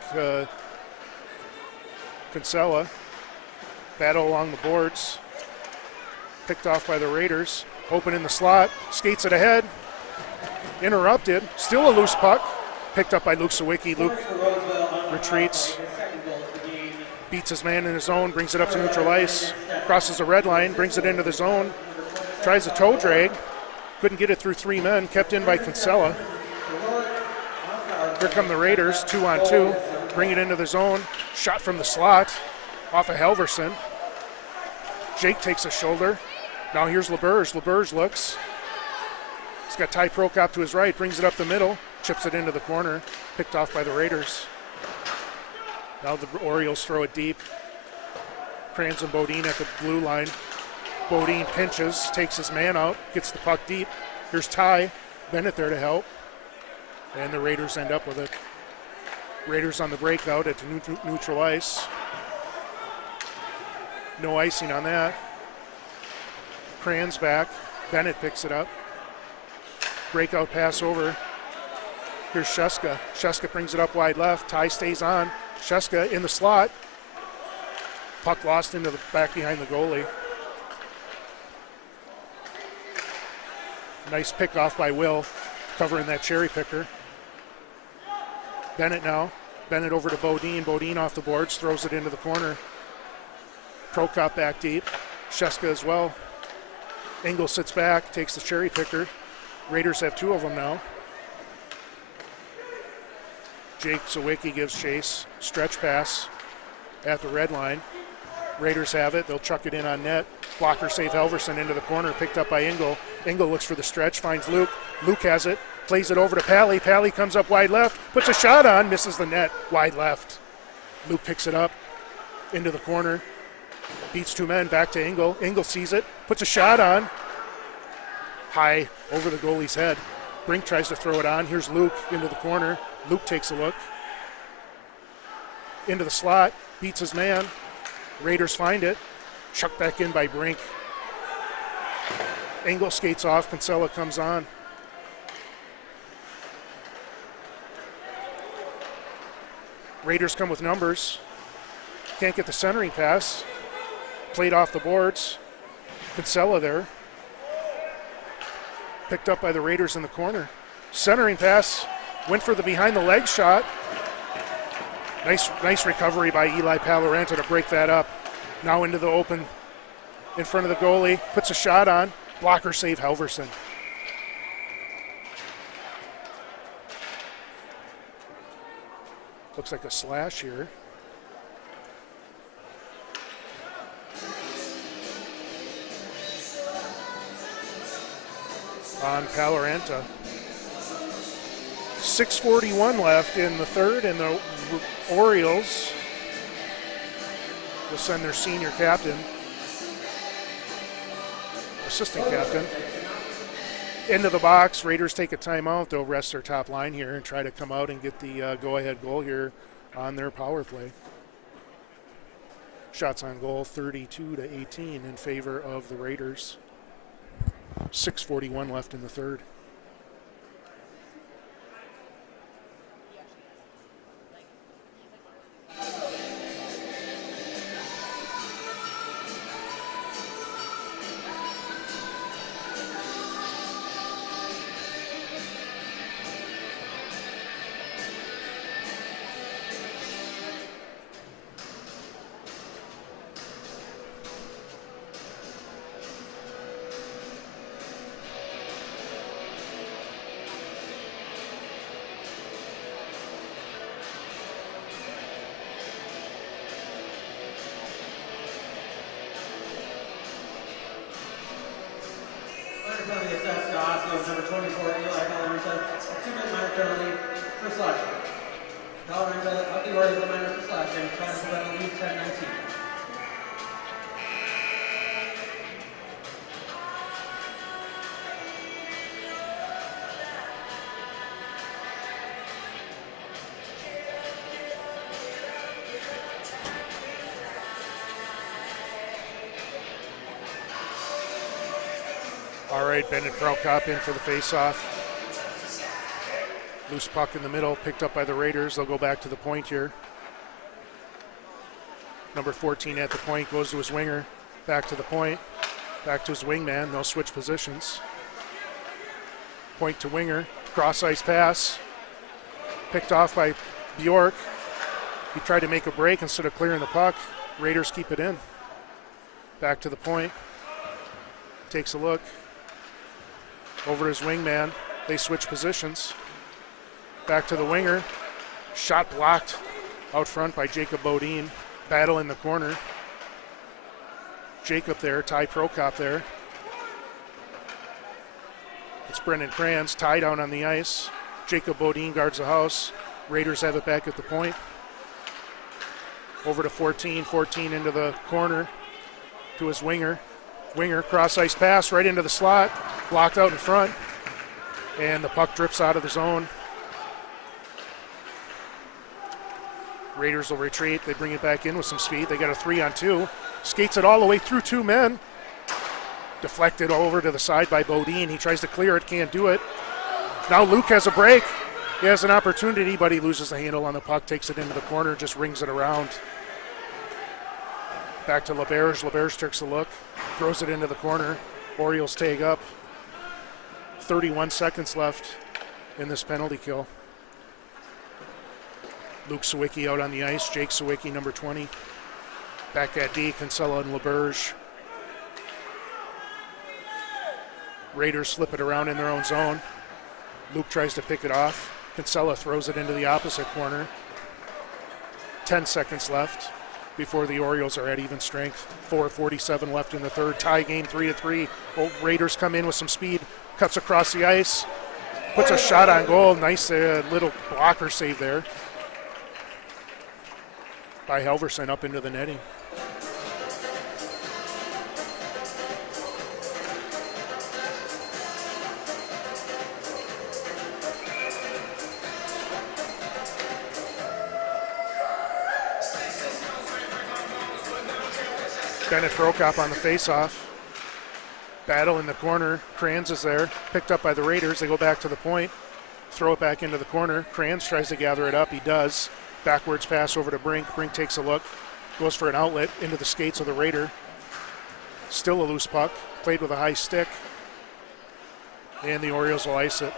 Kinsella. Battle along the boards. Picked off by the Raiders. Open in the slot. Skates it ahead. Interrupted, still a loose puck, picked up by Luke Sawicki. Luke retreats, beats his man in his zone, brings it up to neutral ice, crosses the red line, brings it into the zone, tries a toe drag, couldn't get it through three men, kept in by Kinsella. Here come the Raiders, 2-on-2, bring it into the zone, shot from the slot, off of Halverson. Jake takes a shoulder, now here's LeBurge. LeBurge looks. He's got Ty Prokop to his right, brings it up the middle, chips it into the corner, picked off by the Raiders. Now the Orioles throw it deep. Kranz and Bodine at the blue line. Bodine pinches, takes his man out, gets the puck deep. Here's Ty, Bennett there to help. And the Raiders end up with it. Raiders on the breakout at neutral ice. No icing on that. Kranz back, Bennett picks it up. Breakout pass over. Here's Sheska. Sheska brings it up wide left. Ty stays on. Sheska in the slot. Puck lost into the back behind the goalie. Nice pick off by Will, covering that cherry picker. Bennett now. Bennett over to Bodine. Bodine off the boards, throws it into the corner. Prokop back deep. Sheska as well. Engel sits back, takes the cherry picker. Raiders have two of them now. Jake Sawicki gives chase. Stretch pass at the red line. Raiders have it. They'll chuck it in on net. Blocker save Halverson into the corner, picked up by Engel. Engel looks for the stretch, finds Luke. Luke has it, plays it over to Pally. Pally comes up wide left, puts a shot on, misses the net, wide left. Luke picks it up into the corner. Beats two men, back to Engel. Engel sees it, puts a shot on. High over the goalie's head. Brink tries to throw it on. Here's Luke into the corner. Luke takes a look. Into the slot, beats his man. Raiders find it. Chucked back in by Brink. Engel skates off. Kinsella comes on. Raiders come with numbers. Can't get the centering pass. Played off the boards. Kinsella there. Picked up by the Raiders in the corner. Centering pass, went for the behind the leg shot. Nice recovery by Eli Palorenta to break that up. Now into the open in front of the goalie, puts a shot on. Blocker save Halverson. Looks like a slash here. on Paloranta. 6:41 left in the third, and the Orioles will send their senior captain, assistant captain, into the box. Raiders take a timeout. They'll rest their top line here and try to come out and get the go-ahead goal here on their power play. Shots on goal 32-18 in favor of the Raiders. 6:41 left in the third. Penalty assessed to Osseo, number 24, Eli Paloranta. 2-minute minor penalty for slashing. Paloranta up the Orioles minor for slashing, trying to prevent a lead 10-19. All right, Bennett Prokop in for the face-off. Loose puck in the middle, picked up by the Raiders. They'll go back to the point here. Number 14 at the point goes to his winger. Back to the point, back to his wingman. They'll switch positions. Point to winger, cross-ice pass. Picked off by Bjork. He tried to make a break instead of clearing the puck. Raiders keep it in. Back to the point. Takes a look. Over his wingman. They switch positions. Back to the winger. Shot blocked out front by Jacob Bodine. Battle in the corner. Jacob there, Ty Prokop there. It's Brendan Kranz, tie down on the ice. Jacob Bodine guards the house. Raiders have it back at the point. Over to 14, 14 into the corner to his winger. Winger, cross-ice pass right into the slot, blocked out in front, and the puck drips out of the zone. Raiders will retreat. They bring it back in with some speed. They got a 3-on-2. Skates it all the way through two men. Deflected over to the side by Bodine. He tries to clear it, can't do it. Now Luke has a break. He has an opportunity, but he loses the handle on the puck, takes it into the corner, just rings it around. Back to LeBerge. LeBerge takes a look, throws it into the corner. Orioles tag up. 31 seconds left in this penalty kill. Luke Sawicki out on the ice. Jake Sawicki, number 20. Back at D, Kinsella and LeBerge. Raiders slip it around in their own zone. Luke tries to pick it off. Kinsella throws it into the opposite corner. 10 seconds left before the Orioles are at even strength. 4:47 left in the third. Tie game 3-3. Raiders come in with some speed. Cuts across the ice. Puts a shot on goal. Nice little blocker save there by Helverson up into the netting. Bennett Prokop on the faceoff. Battle in the corner. Kranz is there. Picked up by the Raiders. They go back to the point. Throw it back into the corner. Kranz tries to gather it up. He does. Backwards pass over to Brink. Brink takes a look. Goes for an outlet into the skates of the Raider. Still a loose puck. Played with a high stick. And the Orioles will ice it.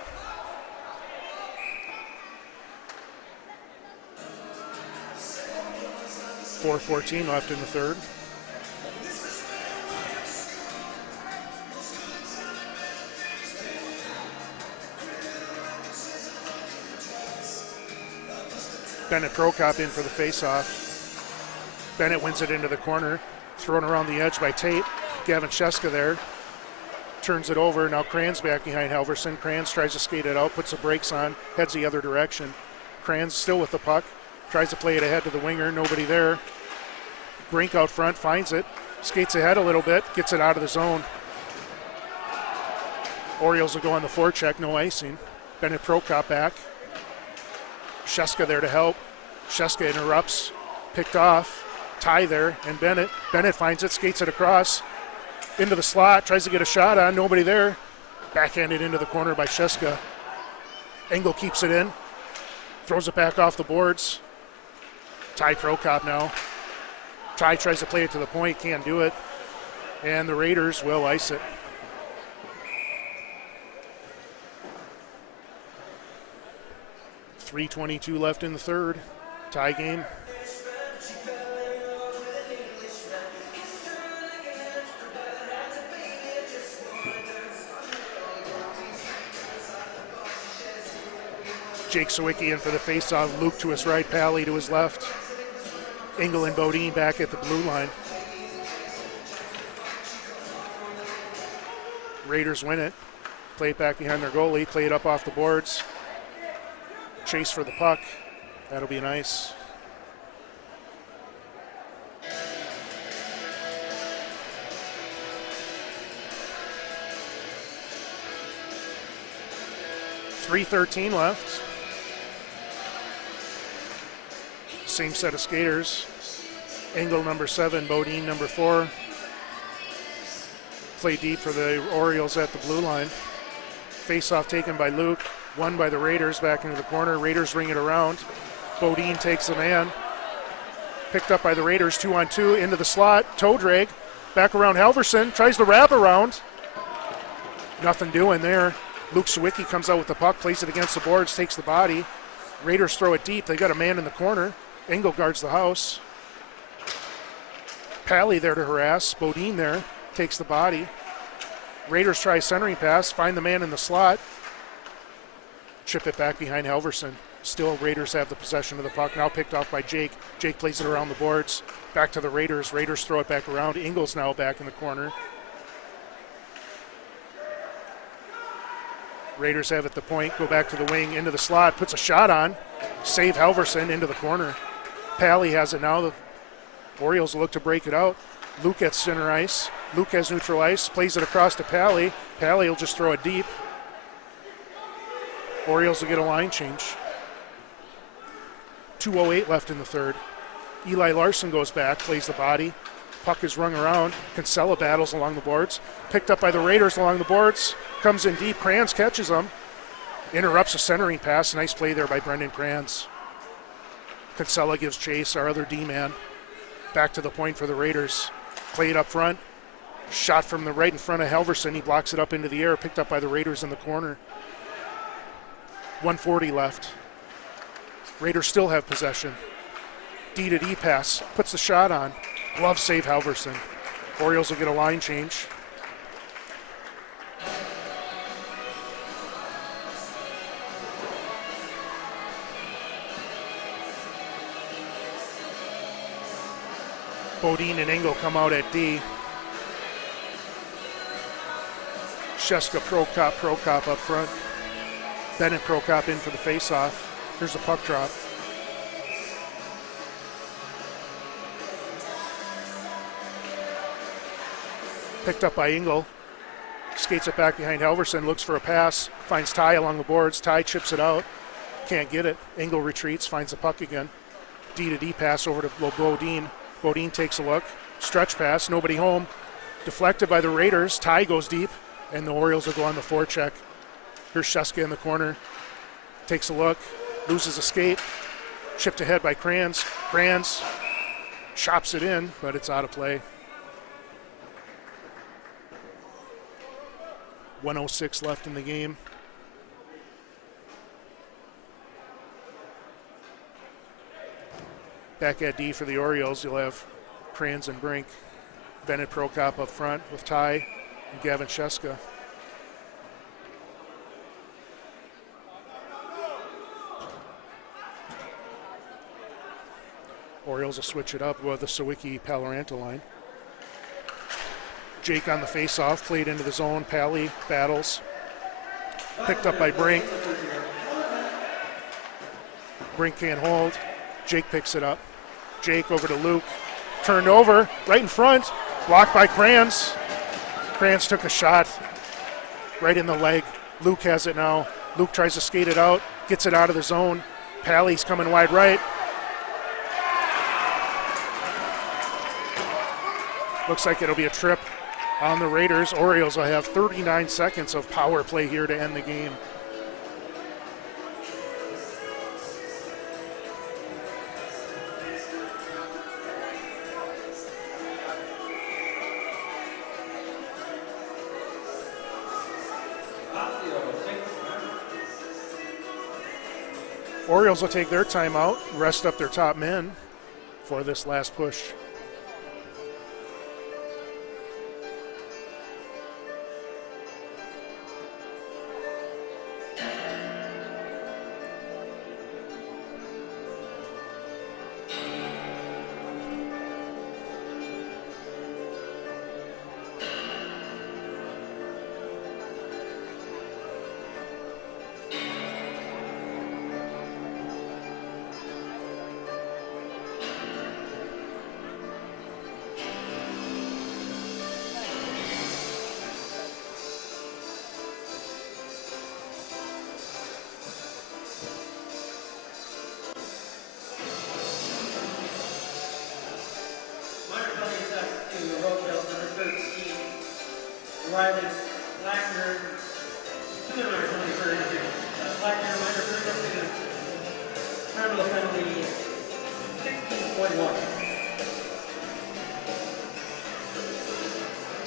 .4:14 left in the third. Bennett Prokop in for the faceoff. Bennett wins it into the corner. Thrown around the edge by Tate. Gavin Cheska there. turns it over. Now Kranz back behind Halverson. Kranz tries to skate it out, puts the brakes on, heads the other direction. Kranz still with the puck, tries to play it ahead to the winger, nobody there. Brink out front, finds it, skates ahead a little bit, gets it out of the zone. Orioles will go on the forecheck, no icing. Bennett Prokop back. Sheska there to help. Sheska interrupts, picked off. Ty there, and Bennett. Bennett finds it, skates it across into the slot, tries to get a shot on, nobody there. Backhanded into the corner by Sheska. Engel keeps it in, throws it back off the boards. Ty Prokop now. Ty tries to play it to the point, can't do it. And the Raiders will ice it. .322 left in the third. Tie game. Jake Sawicki in for the faceoff. Luke to his right, Pally to his left. Engel and Bodine back at the blue line. Raiders win it. Play it back behind their goalie. Play it up off the boards. Chase for the puck. That'll be nice. .313 left. Same set of skaters. Engel number 7, Bodine number 4. Play deep for the Orioles at the blue line. Face-off taken by Luke. Won by the Raiders back into the corner. Raiders ring it around. Bodine takes the man. Picked up by the Raiders, 2-on-2 into the slot. Toe drag. Back around Halverson. Tries to wrap around. Nothing doing there. Luke Sawicki comes out with the puck, plays it against the boards, takes the body. Raiders throw it deep. They got a man in the corner. Engel guards the house. Pally there to harass. Bodine there, takes the body. Raiders try centering pass, find the man in the slot. Chip it back behind Halverson. Still Raiders have the possession of the puck, now picked off by Jake. Jake plays it around the boards. Back to the Raiders. Raiders throw it back around. Engel's now back in the corner. Raiders have it at the point, go back to the wing, into the slot, puts a shot on. Save Halverson into the corner. Pally has it now. The Orioles look to break it out. Luke at center ice. Luke has neutral ice, plays it across to Pally. Pally will just throw it deep. Orioles will get a line change. 2:08 left in the third. Eli Larson goes back, plays the body. Puck is rung around. Kinsella battles along the boards. Picked up by the Raiders along the boards. Comes in deep. Kranz catches him. Interrupts a centering pass. Nice play there by Brendan Kranz. Kinsella gives chase, our other D-man. Back to the point for the Raiders. Played up front. Shot from the right in front of Halverson. He blocks it up into the air. Picked up by the Raiders in the corner. 1:40 left. Raiders still have possession. D to D pass. Puts the shot on. Glove save Halverson. Orioles will get a line change. Bodine and Engel come out at D. Sheska, Prokop up front. Bennett, Prokop in for the face-off. Here's the puck drop. Picked up by Engel. Skates it back behind Halverson, looks for a pass, finds Ty along the boards. Ty chips it out, can't get it. Engel retreats, finds the puck again. D to D pass over to Bodine. Bodine takes a look, stretch pass, nobody home. Deflected by the Raiders. Ty goes deep, and the Orioles will go on the forecheck. Here's Sheska in the corner. Takes a look, loses a skate. Chipped ahead by Kranz. Kranz chops it in, but it's out of play. 1:06 left in the game. Back at D for the Orioles, you'll have Kranz and Brink. Bennett, Prokop up front with Ty and Gavin Sheska. Orioles will switch it up with the Sawicki-Paloranta line. Jake on the face-off, played into the zone. Pally battles. Picked up by Brink. Brink can't hold. Jake picks it up. Jake over to Luke. Turned over, right in front. Blocked by Kranz. Kranz took a shot right in the leg. Luke has it now. Luke tries to skate it out, gets it out of the zone. Pally's coming wide right. Looks like it'll be a trip on the Raiders. Orioles will have 39 seconds of power play here to end the game. Orioles will take their timeout, rest up their top men for this last push.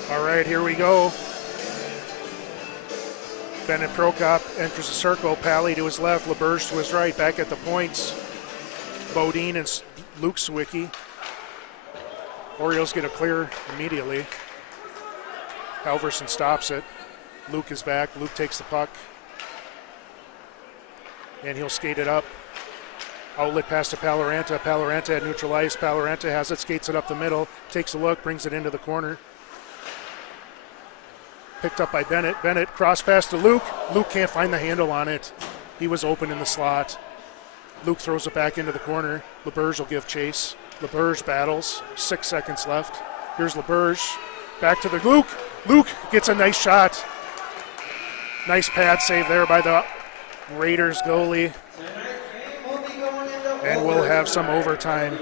All right, here we go. Bennett Prokop enters the circle. Pally to his left, LeBurge to his right. Back at the points, Bodine and Luke Sawicki. Orioles get a clear immediately. Halverson stops it. Luke is back. Luke takes the puck. And he'll skate it up. Outlet pass to Paloranta. Paloranta at neutral ice. Paloranta has it, skates it up the middle, takes a look, brings it into the corner. Picked up by Bennett. Bennett cross pass to Luke. Luke can't find the handle on it. He was open in the slot. Luke throws it back into the corner. LeBurge will give chase. LeBurge battles. 6 seconds left. Here's LeBurge. Back to the Luke. Luke gets a nice shot. Nice pad save there by the Raiders goalie. And we'll have some overtime.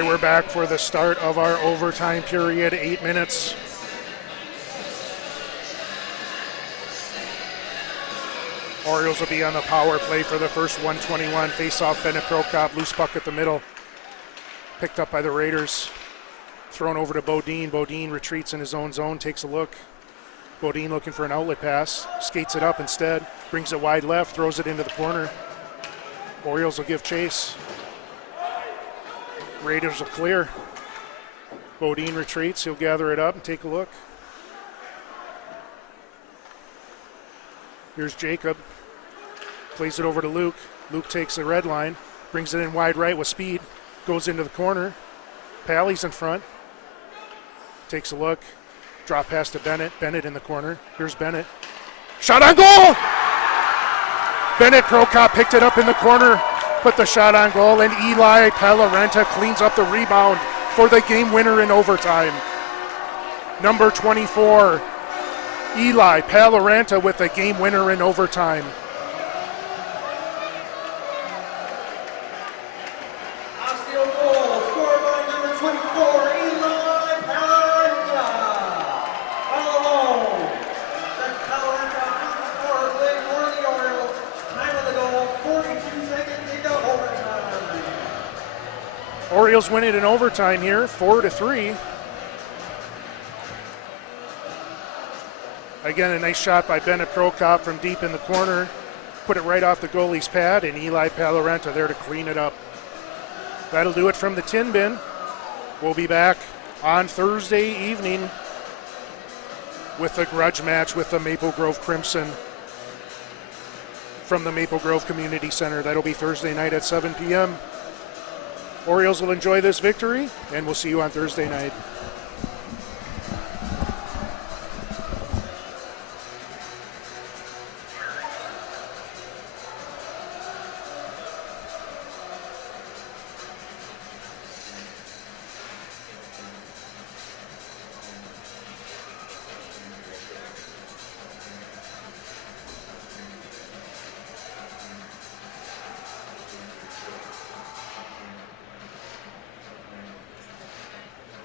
right, we're back for the start of our overtime period, 8 minutes. Orioles will be on the power play for the first 121. Face-off, Bennett Prokop, loose puck at the middle. Picked up by the Raiders. Thrown over to Bodine. Bodine retreats in his own zone, takes a look. Bodine looking for an outlet pass. Skates it up instead. Brings it wide left, throws it into the corner. Orioles will give chase. Raiders will clear. Bodine retreats. He'll gather it up and take a look. Here's Jacob. Plays it over to Luke. Luke takes the red line. Brings it in wide right with speed. Goes into the corner. Pally's in front. Takes a look. Drop pass to Bennett. Bennett in the corner. Here's Bennett. Shot on goal! Bennett Prokop picked it up in the corner. Put the shot on goal, and Eli Pallarenta cleans up the rebound for the game winner in overtime. Number 24, Eli Pallarenta with the game winner in overtime. Osseo goal scored by number 24, Eli Pallarenta. All alone. That's Pallarenta on the score play for the Orioles. Time of the goal, 42 seconds into overtime. Orioles win it in overtime here, 4-3. Again, a nice shot by Bennett Prokop from deep in the corner. Put it right off the goalie's pad, and Eli Pallarenta there to clean it up. That'll do it from the Tin Bin. We'll be back on Thursday evening with a grudge match with the Maple Grove Crimson from the Maple Grove Community Center. That'll be Thursday night at 7 p.m. Orioles will enjoy this victory, and we'll see you on Thursday night.